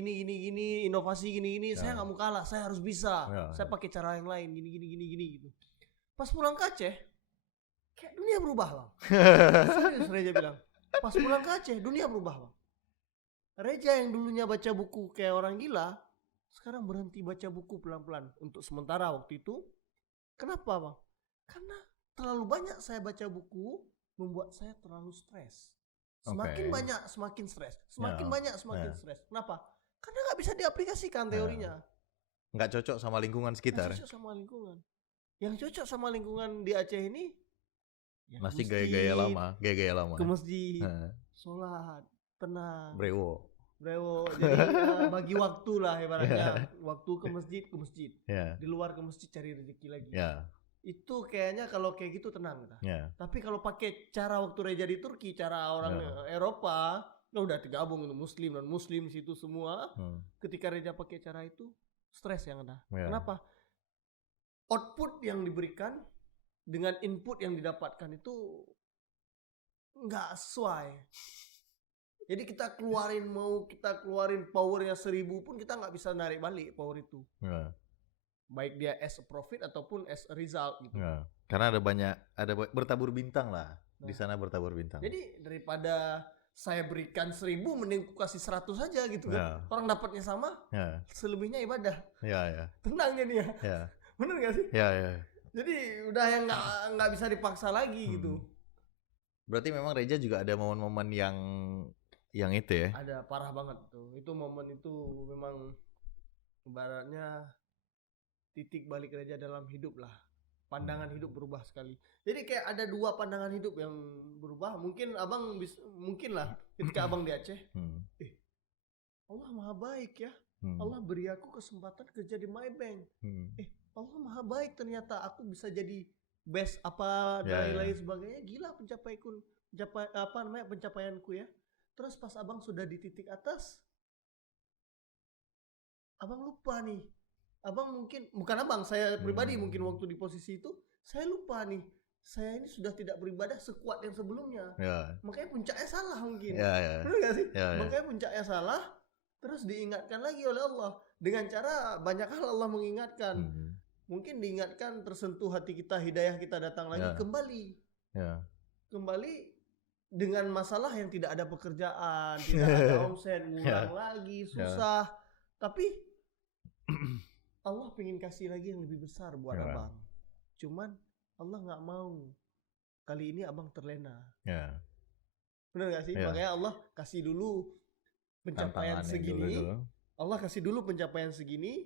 inovasi gini, saya nggak mau kalah, saya harus bisa. Saya pakai cara yang lain gini gitu. Pas pulang ke Aceh, kayak dunia berubah Bang. Serius Reja bilang. Pas pulang ke Aceh, dunia berubah Bang. Reja yang dulunya baca buku kayak orang gila, sekarang berhenti baca buku pelan-pelan untuk sementara waktu itu. Kenapa bang? Karena terlalu banyak saya baca buku membuat saya terlalu stres. Semakin banyak semakin stres, semakin banyak semakin stres. Kenapa? Karena nggak bisa diaplikasikan teorinya. Nggak cocok sama lingkungan sekitar. Nggak cocok sama lingkungan. Yang cocok sama lingkungan di Aceh ini ya masih gaya-gaya lama. Ke masjid, sholat, tenang. Brewo. Jadi bagi waktu lah ibaratnya. Waktu ke masjid. Di luar ke masjid cari rezeki lagi. Itu kayaknya kalau kayak gitu tenang kita. Tapi kalau pakai cara waktu Reja di Turki, cara orang Eropa, udah tergabung itu muslim dan muslim situ semua. Ketika Reja pakai cara itu, stres yang ada. Kenapa? Output yang diberikan dengan input yang didapatkan itu nggak sesuai. Jadi kita keluarin powernya 1000 pun kita nggak bisa narik balik power itu. Baik dia as a profit ataupun as a result gitu. Karena ada bertabur bintang lah. Di sana bertabur bintang. Jadi daripada saya berikan 1000 mending aku kasih 100 aja gitu kan. Orang dapatnya sama. Selebihnya ibadah. Tenang jadinya. Bener gak sih? Jadi udah yang nggak bisa dipaksa lagi gitu. Berarti memang Reja juga ada momen-momen yang itu ya? Ada, parah banget tuh. Itu momen itu memang ibaratnya titik balik Reja dalam hidup lah. Pandangan hidup berubah sekali. Jadi kayak ada 2 pandangan hidup yang berubah. Mungkin abang mungkin lah ketika abang di Aceh. Allah maha baik ya. Allah beri aku kesempatan kerja di Maybank. Allah maha baik, ternyata aku bisa jadi best apa dan lain sebagainya. Gila pencapaianku ya. Terus pas abang sudah di titik atas, abang lupa nih. Abang mungkin, bukan abang, saya pribadi mungkin waktu di posisi itu, saya lupa nih. Saya ini sudah tidak beribadah sekuat yang sebelumnya. Makanya puncaknya salah mungkin. Benar gak sih? Makanya puncaknya salah, terus diingatkan lagi oleh Allah. Dengan cara banyak hal Allah mengingatkan. Mungkin diingatkan, tersentuh hati kita, hidayah kita datang lagi, kembali. Kembali dengan masalah yang tidak ada pekerjaan, tidak ada omset, ngulang lagi, susah. Tapi Allah pengen kasih lagi yang lebih besar buat abang. Cuman Allah nggak mau. Kali ini abang terlena. Benar gak sih? Makanya Allah kasih dulu pencapaian segini. Allah kasih dulu pencapaian segini.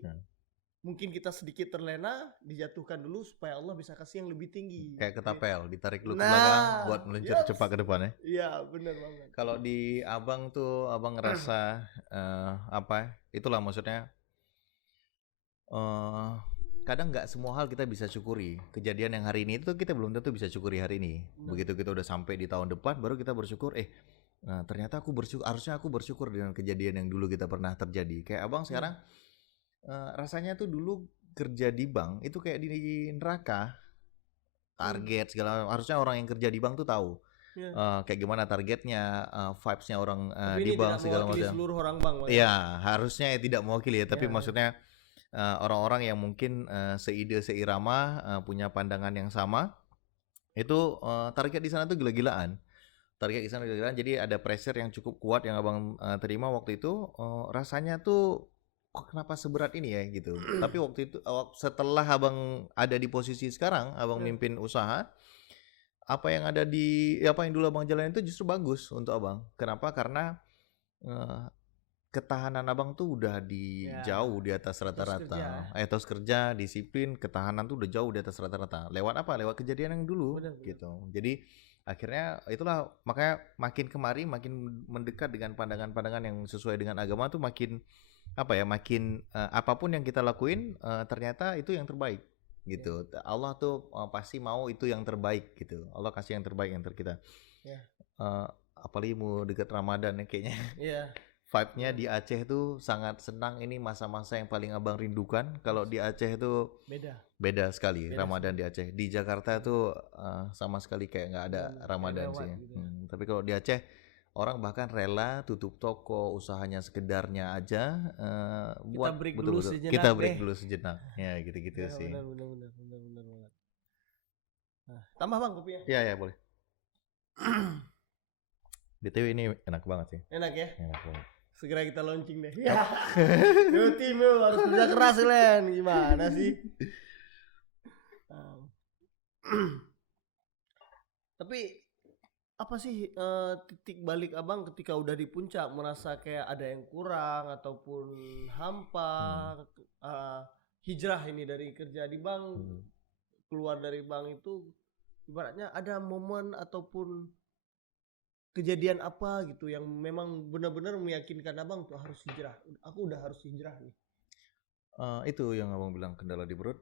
Mungkin kita sedikit terlena, dijatuhkan dulu supaya Allah bisa kasih yang lebih tinggi. Kayak ketapel, ditarik dulu ke belakang buat meluncur cepat ke depan ya. Iya, benar banget. Kalau di abang tuh, abang ngerasa itulah maksudnya. Kadang nggak semua hal kita bisa syukuri. Kejadian yang hari ini itu kita belum tentu bisa syukuri hari ini. Begitu kita udah sampai di tahun depan, baru kita bersyukur. Ternyata harusnya aku bersyukur dengan kejadian yang dulu kita pernah terjadi. Kayak abang sekarang. Rasanya tuh dulu kerja di bank itu kayak di neraka, target segala macam. Harusnya orang yang kerja di bank tuh tahu kayak gimana targetnya, vibes-nya orang di bank segala macam. Seluruh orang bank. Iya, harusnya tidak mewakili ya, tapi maksudnya orang-orang yang mungkin seide seirama, punya pandangan yang sama, itu target di sana tuh gila-gilaan. Jadi ada pressure yang cukup kuat yang abang terima waktu itu. Rasanya tuh kenapa seberat ini ya gitu. Tapi waktu itu setelah abang ada di posisi sekarang, abang mimpin usaha, apa yang dulu abang jalanin itu justru bagus untuk abang. Kenapa? Karena ketahanan abang tuh udah jauh di atas rata-rata. Etos kerja, disiplin, ketahanan tuh udah jauh di atas rata-rata. Lewat apa? Lewat kejadian yang dulu gitu. Jadi akhirnya itulah, makanya makin kemari makin mendekat dengan pandangan-pandangan yang sesuai dengan agama tuh makin apapun yang kita lakuin ternyata itu yang terbaik gitu. Allah tuh pasti mau itu yang terbaik gitu. Allah kasih yang terbaik untuk kita. Apalagi mau deket Ramadan ya kayaknya. Vibe-nya di Aceh tuh sangat senang. Ini masa-masa yang paling abang rindukan. Kalau di Aceh tuh beda sekali Ramadan di Aceh. Di Jakarta tuh sama sekali kayak nggak ada Ramadan sih. Gitu. Tapi kalau di Aceh orang bahkan rela tutup toko, usahanya sekedarnya aja buat kita break dulu sejenak. Ya gitu-gitu sih. Benar banget. Tambah bang kopi ya? Iya boleh. BTW ini enak banget sih. Enak ya? Enak banget. Segera kita launching deh. Ya. Yo tim yo harus kerja keras Len. Gimana sih? Tapi apa sih titik balik abang ketika udah di puncak merasa kayak ada yang kurang ataupun hampa hijrah ini dari kerja di bank keluar dari bank itu ibaratnya ada momen ataupun kejadian apa gitu yang memang benar-benar meyakinkan abang tuh harus hijrah. Aku udah harus hijrah nih. Itu yang abang bilang kendala di perut.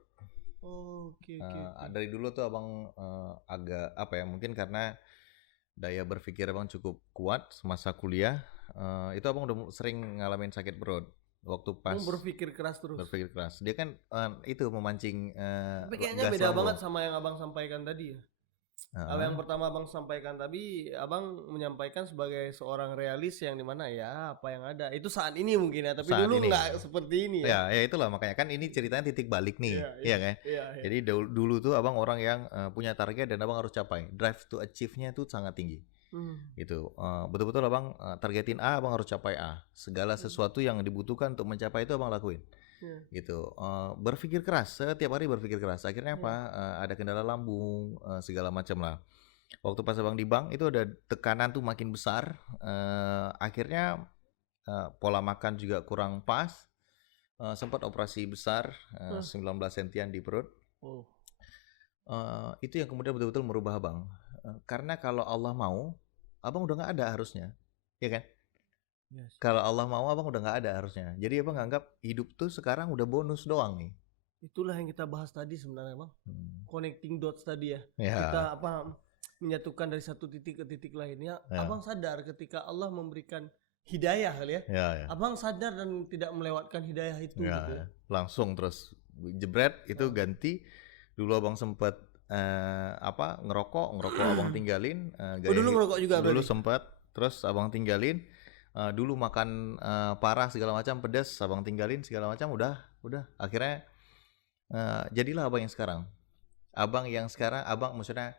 Oke. Dari dulu tuh abang agak apa ya, mungkin karena daya berpikir abang cukup kuat semasa kuliah. Itu abang udah sering ngalamin sakit perut waktu pas berpikir keras terus. Berpikir keras. Dia kan itu memancing. Tapi kayaknya beda banget sama yang abang sampaikan tadi ya. Kalau yang pertama abang sampaikan tadi, abang menyampaikan sebagai seorang realis yang dimana ya apa yang ada itu saat ini mungkin ya, tapi saat dulu nggak seperti ini ya. Ya itulah makanya kan ini ceritanya titik balik nih, iya kan? Iya. Jadi dulu tuh abang orang yang punya target dan abang harus capai, drive to achieve-nya tuh sangat tinggi. Gitu, betul-betul abang targetin A, abang harus capai A. Segala sesuatu yang dibutuhkan untuk mencapai itu abang lakuin. Gitu, berpikir keras, setiap hari berpikir keras. Akhirnya apa? Ada kendala lambung, segala macam lah. Waktu pas abang di bank itu ada tekanan tuh makin besar. Akhirnya pola makan juga kurang pas. Sempat operasi besar, 19 sentian di perut. Itu yang kemudian betul-betul merubah abang. Karena kalau Allah mau, abang udah nggak ada harusnya, ya kan? Yes. Kalau Allah mau abang udah nggak ada harusnya. Jadi abang nganggap hidup tuh sekarang udah bonus doang nih. Itulah yang kita bahas tadi sebenarnya bang. Connecting dots tadi ya. Kita menyatukan dari satu titik ke titik lainnya. Abang sadar ketika Allah memberikan hidayah kali ya. Abang sadar dan tidak melewatkan hidayah itu. Gitu. Langsung terus jebret itu ganti. Dulu abang sempat ngerokok abang tinggalin. Dulu ngerokok juga. Dulu sempat, terus abang tinggalin. Dulu makan parah segala macam, pedas abang tinggalin segala macam, udah akhirnya jadilah abang yang sekarang. Maksudnya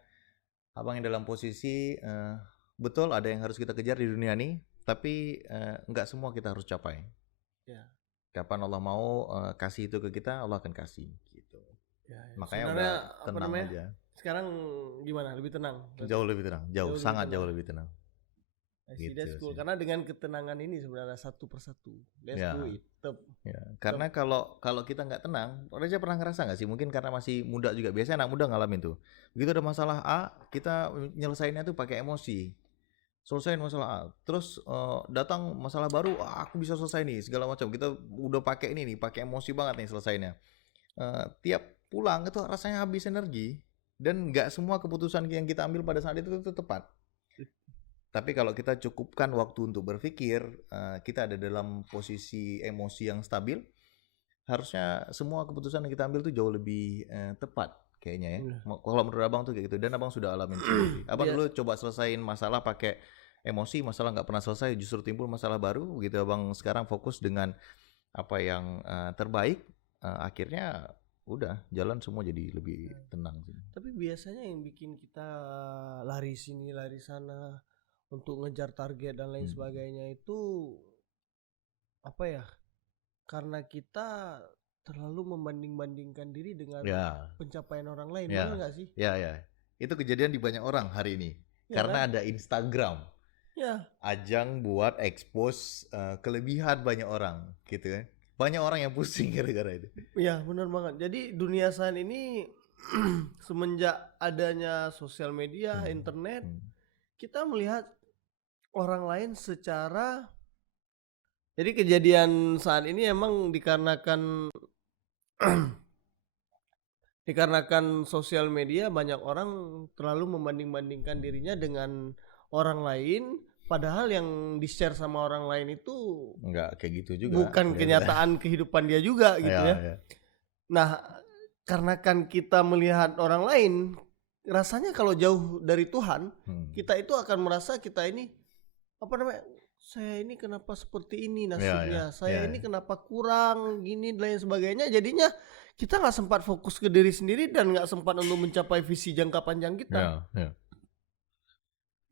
abang yang dalam posisi betul ada yang harus kita kejar di dunia ini, tapi nggak semua kita harus capai. Kapan Allah mau kasih itu ke kita, Allah akan kasih gitu. Makanya udah tenang aja. Sekarang gimana? Lebih tenang? Jauh lebih tenang, sangat jauh lebih tenang. Gitu cool. Karena dengan ketenangan ini sebenarnya satu persatu. Let's do it. Karena kalau kita nggak tenang, Reza pernah ngerasa nggak sih? Mungkin karena masih muda juga. Biasanya anak muda ngalamin tuh. Begitu ada masalah A, kita nyelesainnya tuh pakai emosi. Selesaiin masalah A. Terus datang masalah baru, aku bisa selesai nih segala macam. Kita udah pakai ini nih, pakai emosi banget nih selesainya. Tiap pulang itu rasanya habis energi dan nggak semua keputusan yang kita ambil pada saat itu tepat. Tapi kalau kita cukupkan waktu untuk berpikir, kita ada dalam posisi emosi yang stabil, harusnya semua keputusan yang kita ambil tuh jauh lebih tepat kayaknya ya. Kalau menurut abang tuh kayak gitu, dan abang sudah alamin sendiri. Abang dulu coba selesain masalah pakai emosi, masalah nggak pernah selesai, justru timbul masalah baru. Begitu abang sekarang fokus dengan apa yang terbaik, akhirnya udah jalan semua jadi lebih tenang sih. Tapi biasanya yang bikin kita lari sini lari sana untuk ngejar target dan lain sebagainya itu apa ya? Karena kita terlalu membanding-bandingkan diri dengan pencapaian orang lain, benar nggak sih? Itu kejadian di banyak orang hari ini. Karena ada Instagram. Ajang buat expose kelebihan banyak orang, gitu kan? Banyak orang yang pusing gara-gara itu. Iya, benar banget. Jadi dunia saat ini semenjak adanya sosial media, internet, kita melihat orang lain secara, jadi kejadian saat ini emang dikarenakan sosial media, banyak orang terlalu membanding-bandingkan dirinya dengan orang lain, padahal yang di-share sama orang lain itu enggak kayak gitu juga. Bukan kenyataan kehidupan dia juga gitu ya. Nah, karena kan kita melihat orang lain, rasanya kalau jauh dari Tuhan, kita itu akan merasa kita ini saya ini kenapa seperti ini nasibnya, saya ini kenapa kurang gini dan lain sebagainya. Jadinya kita nggak sempat fokus ke diri sendiri dan nggak sempat untuk mencapai visi jangka panjang kita.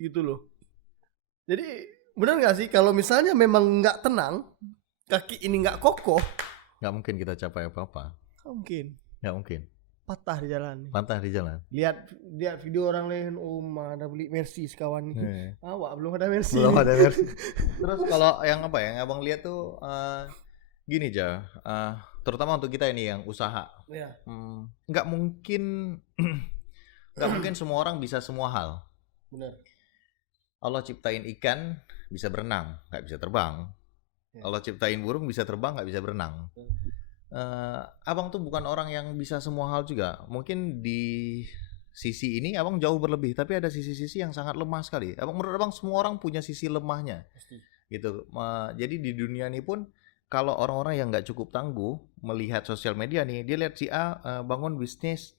Gitu loh. Jadi benar nggak sih kalau misalnya memang nggak tenang, kaki ini nggak kokoh, Nggak mungkin kita capai apa-apa. mungkin Nggak mungkin. patah di jalan. Patah di jalan. Lihat video orang lain, ada beli Mercy sekawan nih. Awak belum ada Mercy. Belum ada versi. Terus kalau yang apa ya, yang abang lihat tuh gini aja, terutama untuk kita ini yang usaha, Ya. nggak mungkin nggak mungkin semua orang bisa semua hal. Benar. Allah ciptain ikan bisa berenang, nggak bisa terbang. Ya. Allah ciptain burung bisa terbang, nggak bisa berenang. Abang tuh bukan orang yang bisa semua hal juga. Mungkin di sisi ini abang jauh berlebih, tapi ada sisi-sisi yang sangat lemah sekali. Menurut abang semua orang punya sisi lemahnya, gitu. Jadi di dunia ini pun kalau orang-orang yang nggak cukup tangguh melihat sosial media nih, dia lihat si A bangun bisnis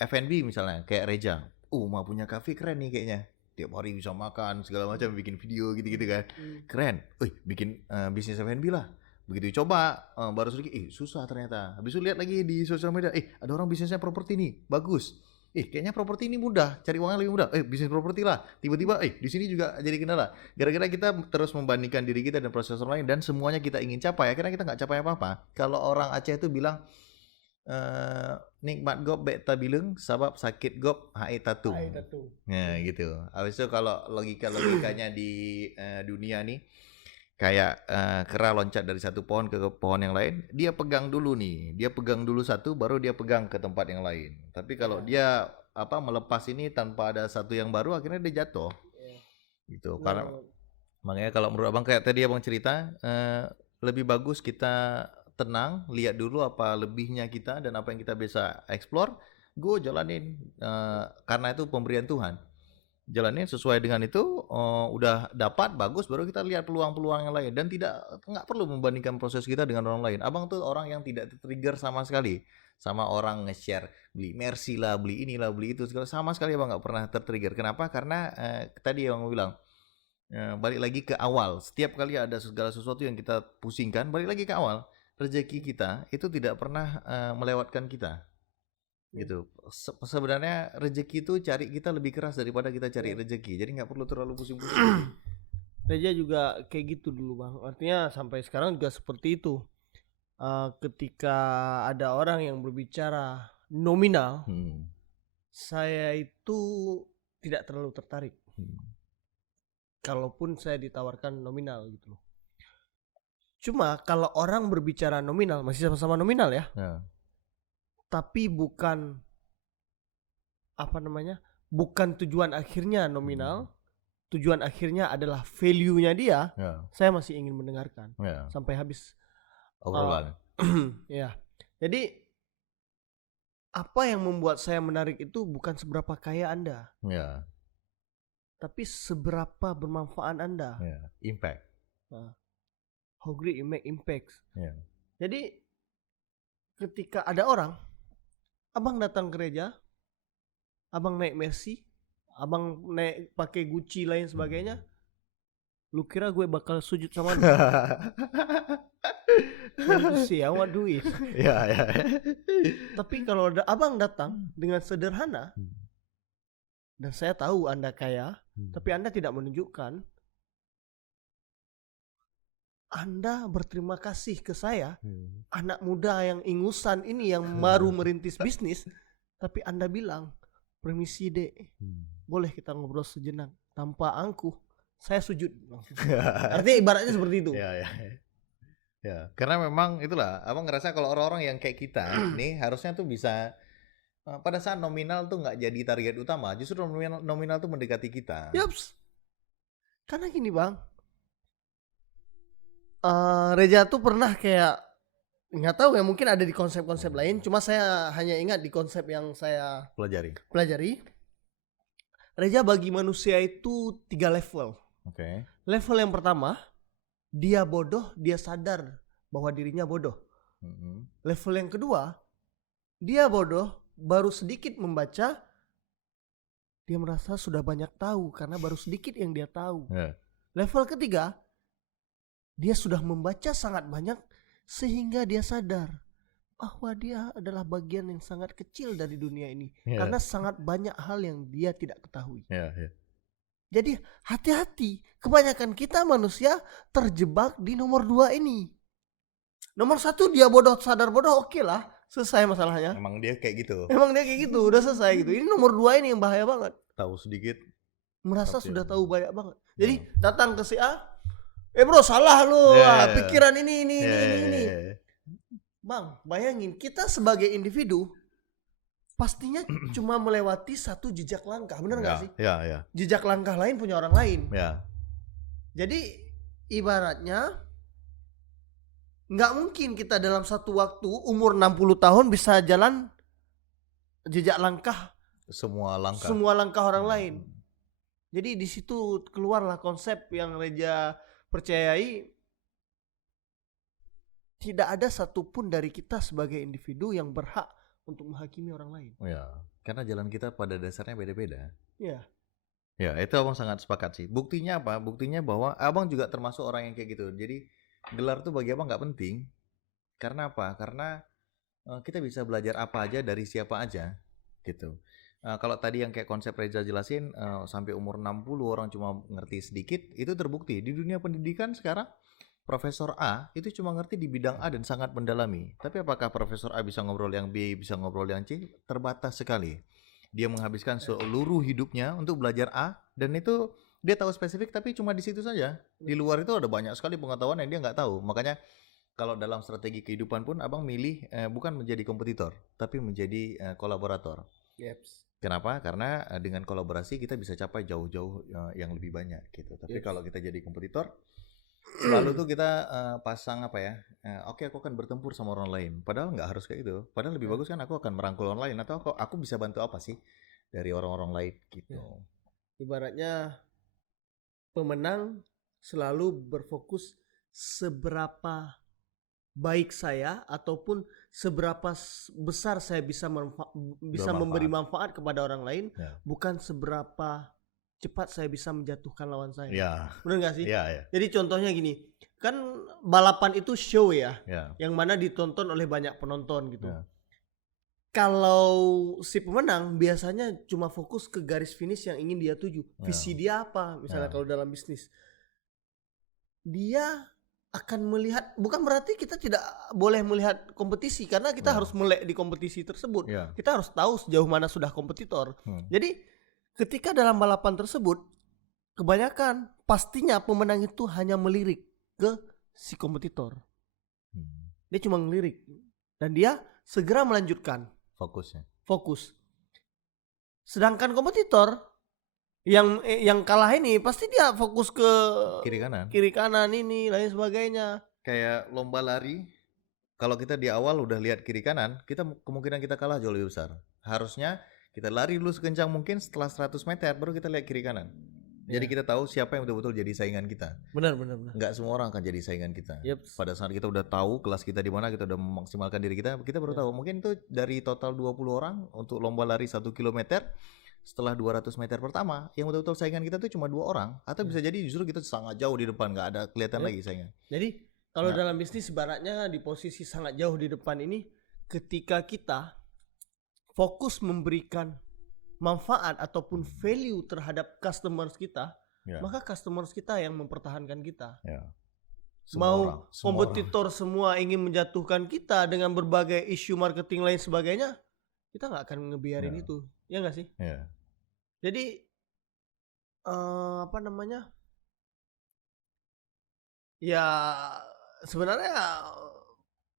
F&B misalnya, kayak Reja. Mah punya kafe keren nih kayaknya. Tiap hari bisa makan segala macam, bikin video gitu-gitu kan. Keren. Bikin bisnis F&B lah. Begitu coba baru sedikit, susah ternyata. Habis itu lihat lagi di sosial media, ada orang bisnisnya properti nih, bagus. Kayaknya properti ini mudah, cari uangnya lebih mudah. Bisnis properti lah. Tiba-tiba, di sini juga jadi kendala. Gara-gara kita terus membandingkan diri kita dan proses orang lain dan semuanya kita ingin capai, akhirnya kita nggak capai apa-apa. Kalau orang Aceh itu bilang, nikmat gop bek tabileng, sabab sakit gop hae tatung. Nah gitu. Habis itu kalau logikanya di dunia nih, kayak kera loncat dari satu pohon ke pohon yang lain, dia pegang dulu satu, baru dia pegang ke tempat yang lain. Tapi kalau dia melepas ini tanpa ada satu yang baru, akhirnya dia jatuh. Gitu. Karena makanya kalau menurut abang kayak tadi abang cerita, lebih bagus kita tenang, lihat dulu apa lebihnya kita dan apa yang kita bisa explore, go jalanin, karena itu pemberian Tuhan. Jalanin sesuai dengan itu, udah dapat bagus, baru kita lihat peluang-peluang yang lain dan nggak perlu membandingkan proses kita dengan orang lain. Abang tuh orang yang tidak trigger sama sekali sama orang nge-share beli Mercy lah, beli inilah, beli itu, sama sekali abang nggak pernah tertrigger. Kenapa? Karena tadi abang bilang, balik lagi ke awal. Setiap kali ada segala sesuatu yang kita pusingkan, balik lagi ke awal. Rezeki kita itu tidak pernah melewatkan kita. Gitu. Sebenarnya rezeki itu cari kita lebih keras daripada kita cari rezeki. Jadi nggak perlu terlalu pusing-pusing. Reja juga kayak gitu dulu bang. Artinya sampai sekarang juga seperti itu. Ketika ada orang yang berbicara nominal, saya itu tidak terlalu tertarik. Kalaupun saya ditawarkan nominal gitu loh. Cuma kalau orang berbicara nominal, masih sama-sama nominal ya. Tapi bukan bukan tujuan akhirnya nominal, tujuan akhirnya adalah value-nya dia. Saya masih ingin mendengarkan sampai habis obrolan. Ya, jadi apa yang membuat saya menarik itu bukan seberapa kaya Anda, tapi seberapa bermanfaat Anda. Impact. How great you make impacts. Jadi ketika ada orang, abang datang ke gereja, abang naik Mercy, abang naik pakai Gucci lain sebagainya, lu kira gue bakal sujud sama lu? Sih, I want duit. Tapi kalau abang datang dengan sederhana, dan saya tahu Anda kaya, tapi Anda tidak menunjukkan, Anda berterima kasih ke saya, anak muda yang ingusan ini yang baru merintis bisnis, tapi Anda bilang, permisi dek, boleh kita ngobrol sejenak, tanpa angkuh, saya sujud. Artinya ibaratnya seperti itu. Ya, karena memang itulah, abang ngerasa kalau orang-orang yang kayak kita nih harusnya tuh bisa pada saat nominal tuh nggak jadi target utama, justru nominal tuh mendekati kita. Yups. Karena gini bang, Reja tuh pernah kayak nggak tahu ya, mungkin ada di konsep-konsep lain, cuma saya hanya ingat di konsep yang saya pelajari. Reja bagi manusia itu 3 level. Level yang pertama, dia bodoh, dia sadar bahwa dirinya bodoh. Level yang kedua, dia bodoh, baru sedikit membaca, dia merasa sudah banyak tahu karena baru sedikit yang dia tahu. Level ketiga, dia sudah membaca sangat banyak sehingga dia sadar bahwa dia adalah bagian yang sangat kecil dari dunia ini, karena sangat banyak hal yang dia tidak ketahui. Jadi hati-hati, kebanyakan kita manusia terjebak di nomor 2 ini. Nomor 1 dia bodoh, sadar bodoh, oke lah, selesai masalahnya. Emang dia kayak gitu. Emang dia kayak gitu, udah selesai gitu. Ini nomor 2 ini yang bahaya banget. Tahu sedikit. Merasa Tapi sudah ya. tahu banyak banget. Jadi datang ke si A, bro salah lu, pikiran ini. Bang, bayangin kita sebagai individu pastinya cuma melewati satu jejak langkah, bener nggak sih? Ya. Jejak langkah lain punya orang lain. Ya. Jadi ibaratnya nggak mungkin kita dalam satu waktu umur 60 tahun bisa jalan jejak langkah Semua langkah orang lain. Jadi di situ keluarlah konsep yang Reja percayai. Tidak ada satupun dari kita sebagai individu yang berhak untuk menghakimi orang lain. Ya, karena jalan kita pada dasarnya beda-beda. Ya. Ya, itu abang sangat sepakat sih. Buktinya apa? Buktinya bahwa abang juga termasuk orang yang kayak gitu. Jadi gelar tuh bagi abang nggak penting. Karena apa? Karena kita bisa belajar apa aja dari siapa aja, gitu. Kalau tadi yang kayak konsep Reza jelasin, sampai umur 60 orang cuma ngerti sedikit, itu terbukti. Di dunia pendidikan sekarang, Profesor A itu cuma ngerti di bidang A dan sangat mendalami. Tapi apakah Profesor A bisa ngobrol yang B, bisa ngobrol yang C? Terbatas sekali. Dia menghabiskan seluruh hidupnya untuk belajar A, dan itu dia tahu spesifik tapi cuma di situ saja. Di luar itu ada banyak sekali pengetahuan yang dia nggak tahu. Makanya kalau dalam strategi kehidupan pun abang milih bukan menjadi kompetitor, tapi menjadi kolaborator. Yeps. Kenapa? Karena dengan kolaborasi kita bisa capai jauh-jauh yang lebih banyak gitu. Tapi kalau kita jadi kompetitor, selalu tuh kita pasang apa ya? Oke, aku akan bertempur sama orang lain. Padahal nggak harus kayak gitu. Padahal lebih bagus kan aku akan merangkul orang lain, atau aku bisa bantu apa sih dari orang-orang lain gitu. Ibaratnya pemenang selalu berfokus seberapa baik saya ataupun seberapa besar saya bisa memberi manfaat kepada orang lain, bukan seberapa cepat saya bisa menjatuhkan lawan saya. Benar nggak sih? Jadi contohnya gini, kan balapan itu show ya, yang mana ditonton oleh banyak penonton gitu. Kalau si pemenang biasanya cuma fokus ke garis finish yang ingin dia tuju. Visi dia apa? Misalnya kalau dalam bisnis, dia akan melihat, bukan berarti kita tidak boleh melihat kompetisi, karena kita harus melek di kompetisi tersebut. Kita harus tahu sejauh mana sudah kompetitor. Jadi ketika dalam balapan tersebut, kebanyakan pastinya pemenang itu hanya melirik ke si kompetitor. Dia cuma ngelirik dan dia segera melanjutkan fokus. Sedangkan kompetitor yang kalah ini pasti dia fokus ke kiri kanan ini lain sebagainya. Kayak lomba lari, kalau kita di awal udah lihat kiri kanan, kita kemungkinan kita kalah jauh lebih besar. Harusnya kita lari dulu sekencang mungkin, setelah 100 meter baru kita lihat kiri kanan. Jadi kita tahu siapa yang betul-betul jadi saingan kita. Benar. Nggak semua orang akan jadi saingan kita. Pada saat kita udah tahu kelas kita di mana, kita udah memaksimalkan diri kita baru tahu. Mungkin itu dari total 20 orang untuk lomba lari 1 km, setelah 200 meter pertama, yang betul-betul saingan kita tuh cuma 2 orang. Atau bisa jadi justru kita sangat jauh di depan, nggak ada kelihatan lagi saingan. Jadi kalau dalam bisnis ibaratnya di posisi sangat jauh di depan ini, ketika kita fokus memberikan manfaat ataupun value terhadap customers kita, maka customers kita yang mempertahankan kita. Mau kompetitor semua ingin menjatuhkan kita dengan berbagai isu marketing lain sebagainya, kita nggak akan ngebiarin itu, ya nggak sih? Jadi ya sebenarnya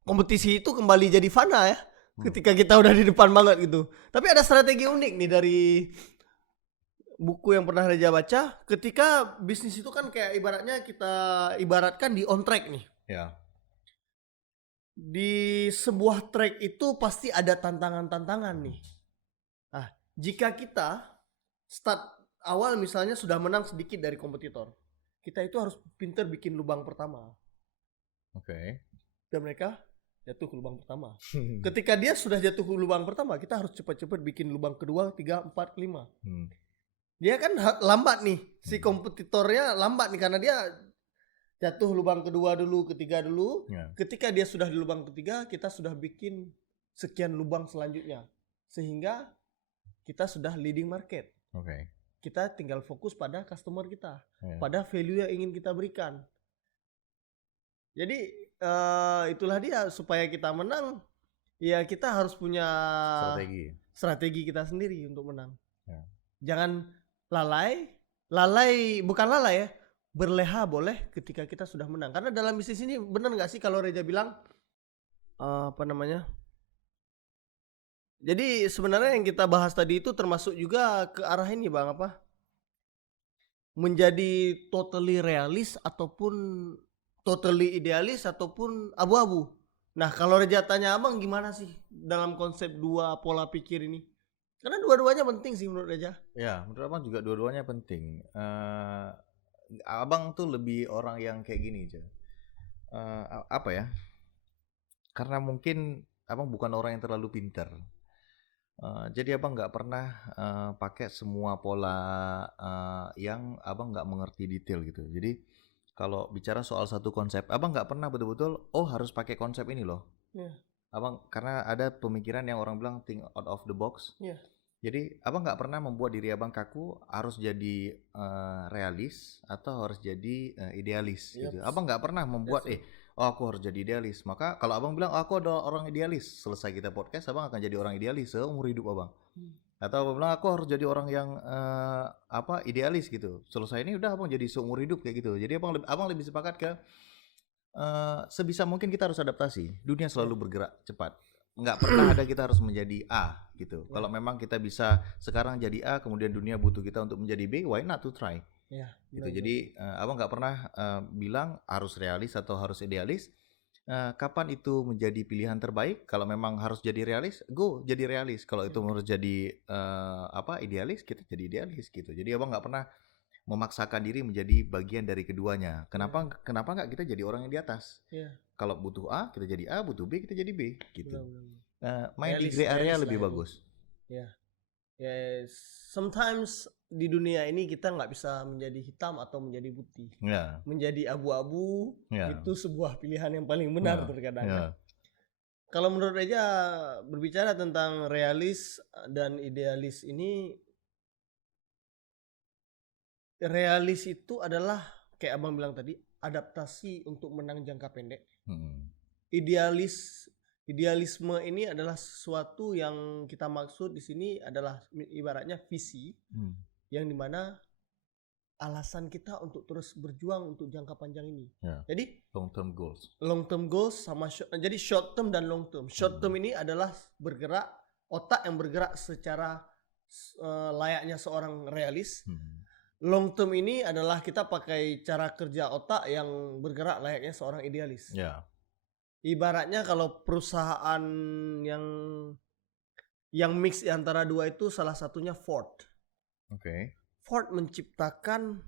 kompetisi itu kembali jadi fana ya. Ketika kita udah di depan banget gitu. Tapi ada strategi unik nih dari buku yang pernah Reja baca. Ketika bisnis itu kan kayak ibaratnya kita ibaratkan di on track nih. Di sebuah track itu pasti ada tantangan-tantangan nih. Nah, jika kita start awal misalnya sudah menang sedikit dari kompetitor, kita itu harus pintar bikin lubang pertama. Dan mereka jatuh ke lubang pertama. Ketika dia sudah jatuh ke lubang pertama, kita harus cepat-cepat bikin lubang kedua, 3, 4, 5. Dia kan lambat nih, si kompetitornya lambat nih karena dia jatuh lubang kedua dulu, ketiga dulu. Ketika dia sudah di lubang ketiga, kita sudah bikin sekian lubang selanjutnya, sehingga kita sudah leading market. kita tinggal fokus pada customer kita, Ya. pada value yang ingin kita berikan. Jadi itulah dia, supaya kita menang, ya kita harus punya strategi kita sendiri untuk menang. Ya. Jangan lalai bukan lalai ya, berleha boleh ketika kita sudah menang. Karena dalam bisnis ini benar nggak sih kalau Reja bilang jadi sebenarnya yang kita bahas tadi itu termasuk juga ke arah ini Bang, menjadi totally realis ataupun totally idealis ataupun abu-abu. Nah, kalau Reja tanya Abang gimana sih dalam konsep dua pola pikir ini? Karena dua-duanya penting sih menurut Reja. Ya, menurut Abang juga dua-duanya penting. Abang tuh lebih orang yang kayak gini aja. Apa ya? Karena mungkin Abang bukan orang yang terlalu pintar. Jadi Abang nggak pernah pakai semua pola yang Abang nggak mengerti detail gitu. Jadi kalau bicara soal satu konsep, Abang nggak pernah betul-betul harus pakai konsep ini loh. Yeah. Abang karena ada pemikiran yang orang bilang think out of the box. Yeah. Jadi Abang nggak pernah membuat diri Abang kaku harus jadi realis atau harus jadi idealis gitu. Abang nggak pernah membuat aku harus jadi idealis. Maka kalau Abang bilang aku adalah orang idealis, selesai kita podcast Abang akan jadi orang idealis seumur hidup Abang. Atau Abang bilang aku harus jadi orang yang idealis gitu. Selesai ini udah Abang jadi seumur hidup kayak gitu. Jadi Abang lebih sepakat ke sebisa mungkin kita harus adaptasi. Dunia selalu bergerak cepat. Nggak pernah ada kita harus menjadi A gitu. Kalau memang kita bisa sekarang jadi A, kemudian dunia butuh kita untuk menjadi B, why not to try? Gitu. Jadi Abang nggak pernah bilang harus realis atau harus idealis. Kapan itu menjadi pilihan terbaik? Kalau memang harus jadi realis, go jadi realis. Kalau itu harus jadi idealis, kita jadi idealis gitu. Jadi Abang nggak pernah memaksakan diri menjadi bagian dari keduanya. Kenapa nggak kita jadi orang yang di atas? Kalau butuh A, kita jadi A, butuh B, kita jadi B gitu. Main di gray area lebih bagus. Sometimes di dunia ini kita nggak bisa menjadi hitam atau menjadi putih. Menjadi abu-abu itu sebuah pilihan yang paling benar terkadang. Kalau menurut Reja berbicara tentang realis dan idealis ini, realis itu adalah kayak Abang bilang tadi, adaptasi untuk menang jangka pendek. Idealisme ini adalah sesuatu yang kita maksud di sini adalah ibaratnya visi yang dimana alasan kita untuk terus berjuang untuk jangka panjang ini. Jadi long term goals sama jadi short term dan long term. Short term ini adalah bergerak, otak yang bergerak secara layaknya seorang realis. Long term ini adalah kita pakai cara kerja otak yang bergerak layaknya seorang idealis. Ibaratnya kalau perusahaan yang mix antara dua itu salah satunya Ford. Ford menciptakan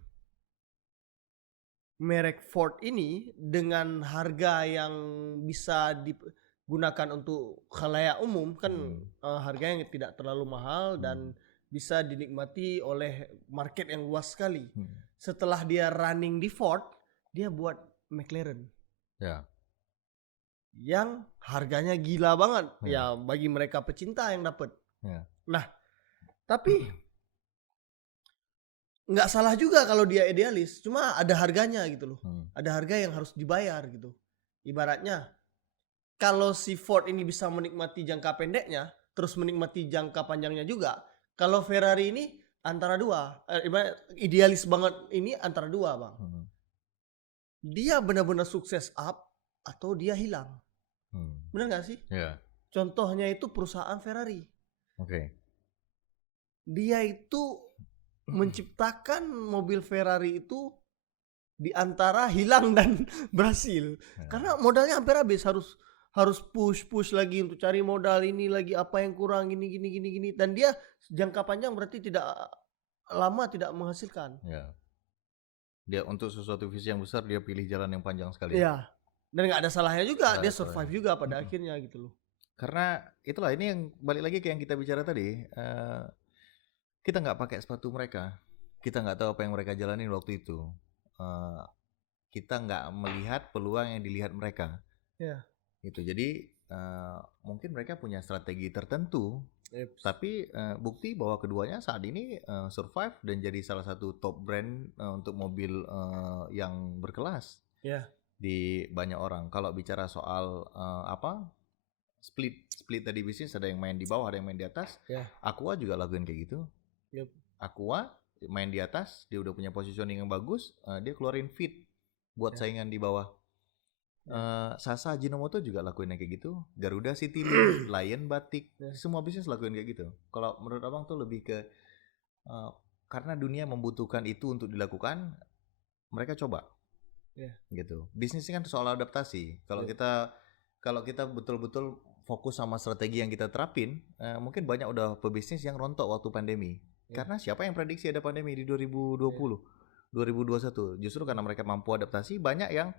merek Ford ini dengan harga yang bisa digunakan untuk khalayak umum kan, harganya tidak terlalu mahal dan bisa dinikmati oleh market yang luas sekali. Setelah dia running di Ford, dia buat McLaren. Yang harganya gila banget. Ya bagi mereka pecinta yang dapat. Nah, tapi nggak salah juga kalau dia idealis. Cuma ada harganya gitu loh. Ada harga yang harus dibayar gitu. Ibaratnya kalau si Ford ini bisa menikmati jangka pendeknya, terus menikmati jangka panjangnya juga. Kalau Ferrari ini antara dua, idealis banget ini antara dua Bang. Dia benar-benar sukses up atau dia hilang. Benar gak sih? Contohnya itu perusahaan Ferrari. Dia itu menciptakan mobil Ferrari itu di antara hilang dan berhasil. Karena modalnya hampir habis, harus push lagi untuk cari modal ini lagi, apa yang kurang gini. Dan dia jangka panjang berarti tidak lama tidak menghasilkan. Dia untuk sesuatu visi yang besar dia pilih jalan yang panjang sekali. Dan nggak ada salahnya juga, dia survive juga pada akhirnya gitu loh. Karena itulah ini yang balik lagi ke yang kita bicara tadi. Kita nggak pakai sepatu mereka, kita nggak tahu apa yang mereka jalanin waktu itu. Kita nggak melihat peluang yang dilihat mereka. Gitu. Jadi mungkin mereka punya strategi tertentu Yep. Tapi bukti bahwa keduanya saat ini survive dan jadi salah satu top brand untuk mobil yang berkelas Ya. di banyak orang. Kalau bicara soal split tadi bisnis, ada yang main di bawah, ada yang main di atas. Ya. Aqua juga lakuin kayak gitu. Yep. Aqua main di atas, dia udah punya positioning yang bagus, dia keluarin Fit buat saingan di bawah. Sasa Ajinomoto juga lakuin kayak gitu. Garuda City, Lion Batik, semua bisnis lakuin kayak gitu. Kalau menurut abang tuh lebih ke karena dunia membutuhkan itu untuk dilakukan, mereka coba. Gitu. Bisnis kan soal adaptasi. Kalau kita betul-betul fokus sama strategi yang kita terapin, mungkin banyak udah pebisnis yang rontok waktu pandemi. Karena siapa yang prediksi ada pandemi di 2020, 2021? Justru karena mereka mampu adaptasi, banyak yang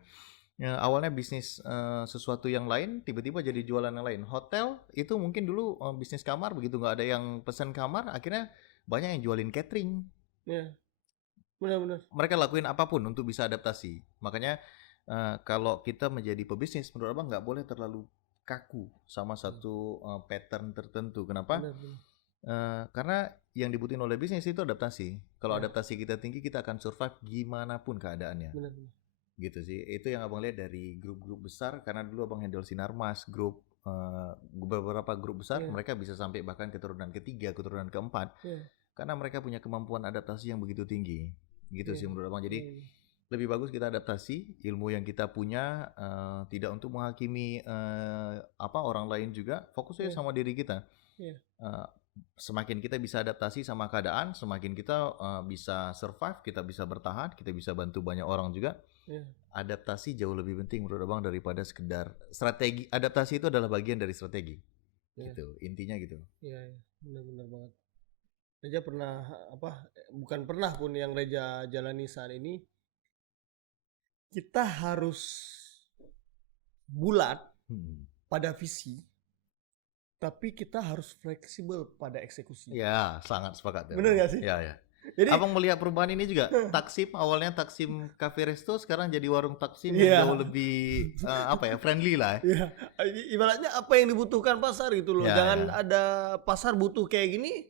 awalnya bisnis sesuatu yang lain tiba-tiba jadi jualan yang lain. Hotel itu mungkin dulu bisnis kamar, begitu nggak ada yang pesan kamar, akhirnya banyak yang jualin catering. Benar-benar. Mereka lakuin apapun untuk bisa adaptasi. Makanya kalau kita menjadi pebisnis, menurut abang nggak boleh terlalu kaku sama satu pattern tertentu. Kenapa? Karena yang dibutuhin oleh bisnis itu adaptasi. Kalau adaptasi kita tinggi, kita akan survive gimana pun keadaannya. Benar. Gitu sih, itu yang abang lihat dari grup-grup besar. Karena dulu abang handle Sinarmas Group, beberapa grup besar, mereka bisa sampai bahkan keturunan ketiga, keturunan keempat, karena mereka punya kemampuan adaptasi yang begitu tinggi. Gitu sih menurut abang. Jadi lebih bagus kita adaptasi ilmu yang kita punya, tidak untuk menghakimi orang lain juga, fokus aja sama diri kita. Semakin kita bisa adaptasi sama keadaan, semakin kita bisa survive, kita bisa bertahan, kita bisa bantu banyak orang juga. Adaptasi jauh lebih penting menurut abang daripada sekedar strategi. Adaptasi itu adalah bagian dari strategi. Gitu, intinya gitu. Iya, benar-benar banget. Reja pernah bukan pernah pun yang Reja jalani saat ini, kita harus bulat pada visi, tapi kita harus fleksibel pada eksekusi. Ya, sangat sepakat. Bener gak sih? Ya. Jadi abang melihat perubahan ini juga. Taksim, awalnya Taksim Cafe Resto, sekarang jadi warung Taksim yang jauh lebih friendly lah. Ibaratnya apa yang dibutuhkan pasar gitu loh. Jangan ada pasar butuh kayak gini.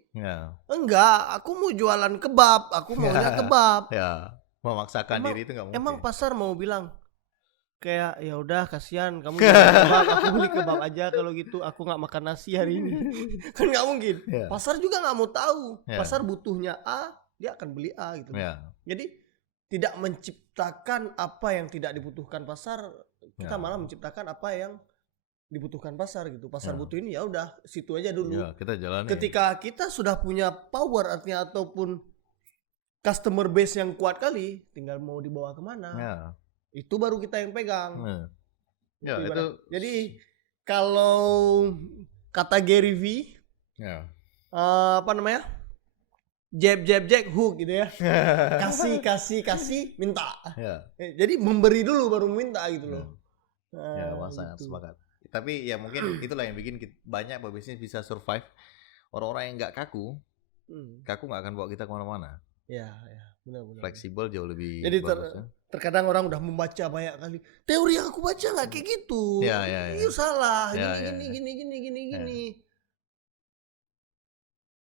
Enggak, aku mau jualan kebab, aku maunya kebab. Memaksakan diri itu nggak mungkin. Emang pasar mau bilang kayak ya udah kasihan kamu jualan kebab, aku beli kebab aja kalau gitu, aku nggak makan nasi hari ini. Kan nggak mungkin. Pasar juga nggak mau tahu. Pasar butuhnya A, dia akan beli A gitu. Jadi tidak menciptakan apa yang tidak dibutuhkan pasar, kita malah menciptakan apa yang dibutuhkan pasar gitu. Pasar butuh ini ya udah situ aja dulu. Kita jalani. Ketika kita sudah punya power artinya ataupun customer base yang kuat kali, tinggal mau dibawa kemana. Itu baru kita yang pegang. Itu. Jadi kalau kata Gary V, jab hook gitu ya. kasih minta. Jadi memberi dulu baru minta gitu loh. Sangat sepakat. Tapi ya mungkin itulah yang bikin banyak pebisnis bisa survive. Orang-orang yang nggak kaku nggak akan bawa kita kemana-mana. Benar-benar. Fleksibel jauh lebih jadi bagus. Terkadang orang udah membaca banyak kali. Teori yang aku baca nggak kayak gitu. Itu salah. Gini.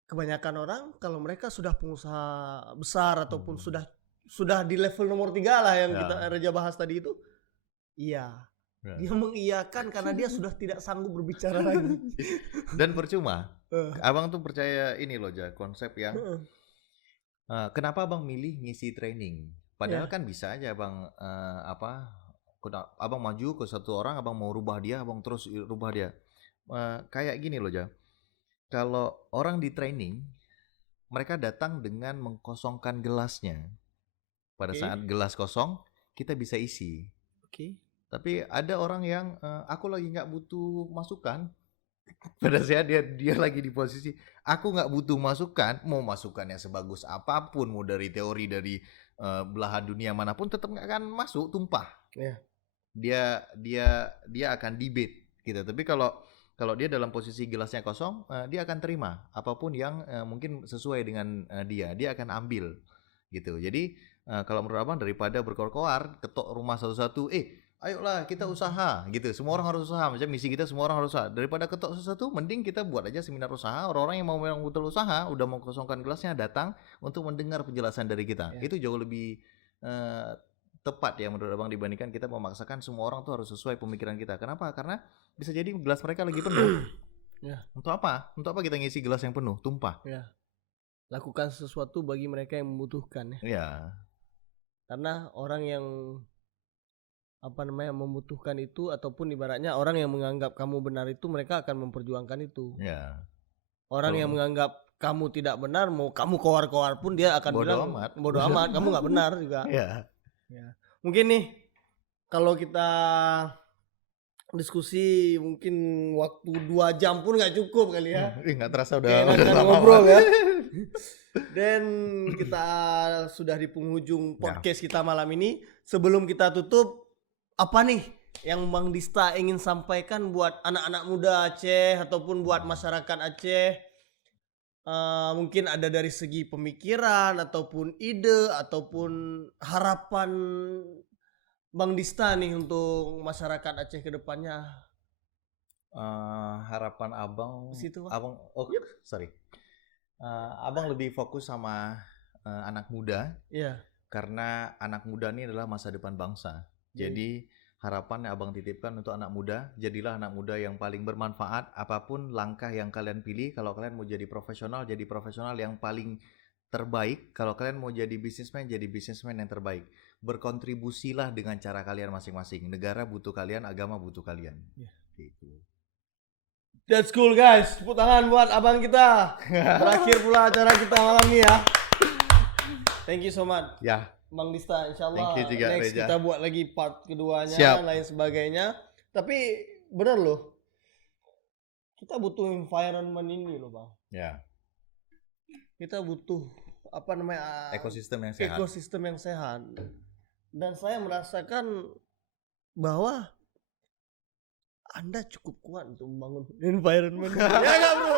Kebanyakan orang kalau mereka sudah pengusaha besar ataupun sudah di level nomor 3 lah yang kita Reja bahas tadi itu, dia mengiyakan karena dia sudah tidak sanggup berbicara lagi. Dan percuma. Abang tuh percaya ini loh, konsep yang kenapa abang milih ngisi training? Padahal kan bisa aja abang abang maju ke satu orang, abang mau rubah dia, abang terus rubah dia. Kayak gini loh, kalau orang di training, mereka datang dengan mengkosongkan gelasnya. Pada saat gelas kosong, kita bisa isi. Tapi ada orang yang aku lagi nggak butuh masukan. Pada saat dia lagi di posisi aku nggak butuh masukan, mau masukannya sebagus apapun, mau dari teori dari belahan dunia manapun, tetap nggak akan masuk, tumpah. Dia akan debate gitu. Tapi kalau dia dalam posisi gelasnya kosong, dia akan terima apapun yang mungkin sesuai dengan dia akan ambil gitu. Jadi kalau menurut abang daripada berkoar-koar ketok rumah satu-satu, ayolah kita usaha gitu. Semua orang harus usaha. Macam misi kita semua orang harus usaha. Daripada ketok sesuatu, mending kita buat aja seminar usaha. Orang-orang yang mau memang betul usaha, udah mau kosongkan gelasnya, datang untuk mendengar penjelasan dari kita. Itu jauh lebih tepat ya menurut abang dibandingkan kita memaksakan semua orang tuh harus sesuai pemikiran kita. Kenapa? Karena bisa jadi gelas mereka lagi penuh. Untuk apa? Untuk apa kita ngisi gelas yang penuh? Tumpah. Lakukan sesuatu bagi mereka yang membutuhkan ya. Karena orang yang membutuhkan itu ataupun ibaratnya orang yang menganggap kamu benar itu mereka akan memperjuangkan itu. Orang yang menganggap kamu tidak benar, mau kamu koar-koar pun dia akan bilang bodoh amat, kamu nggak benar juga. Mungkin nih kalau kita diskusi mungkin waktu 2 jam pun nggak cukup kali ya. Nggak terasa udah ngobrol ya. Dan kita sudah di penghujung podcast kita malam ini. Sebelum kita tutup, apa nih yang Bang Dista ingin sampaikan buat anak-anak muda Aceh ataupun buat masyarakat Aceh? Mungkin ada dari segi pemikiran ataupun ide ataupun harapan Bang Dista nih untuk masyarakat Aceh ke depannya. Harapan abang, Situ, abang lebih fokus sama anak muda. Karena anak muda ini adalah masa depan bangsa. Jadi harapan yang abang titipkan untuk anak muda, jadilah anak muda yang paling bermanfaat. Apapun langkah yang kalian pilih, kalau kalian mau jadi profesional yang paling terbaik. Kalau kalian mau jadi bisnismen yang terbaik. Berkontribusilah dengan cara kalian masing-masing. Negara butuh kalian, agama butuh kalian. Gitu. That's cool guys. Tepuk tangan buat abang kita. Berakhir pula acara kita malam ini ya. Thank you so much. Bang Dista, insyaallah next Reja. Kita buat lagi part keduanya dan lain sebagainya. Tapi benar loh, kita butuh environment ini loh Bang. Kita butuh ekosistem yang sehat. Dan saya merasakan bahwa Anda cukup kuat untuk membangun environment. Ya nggak bro?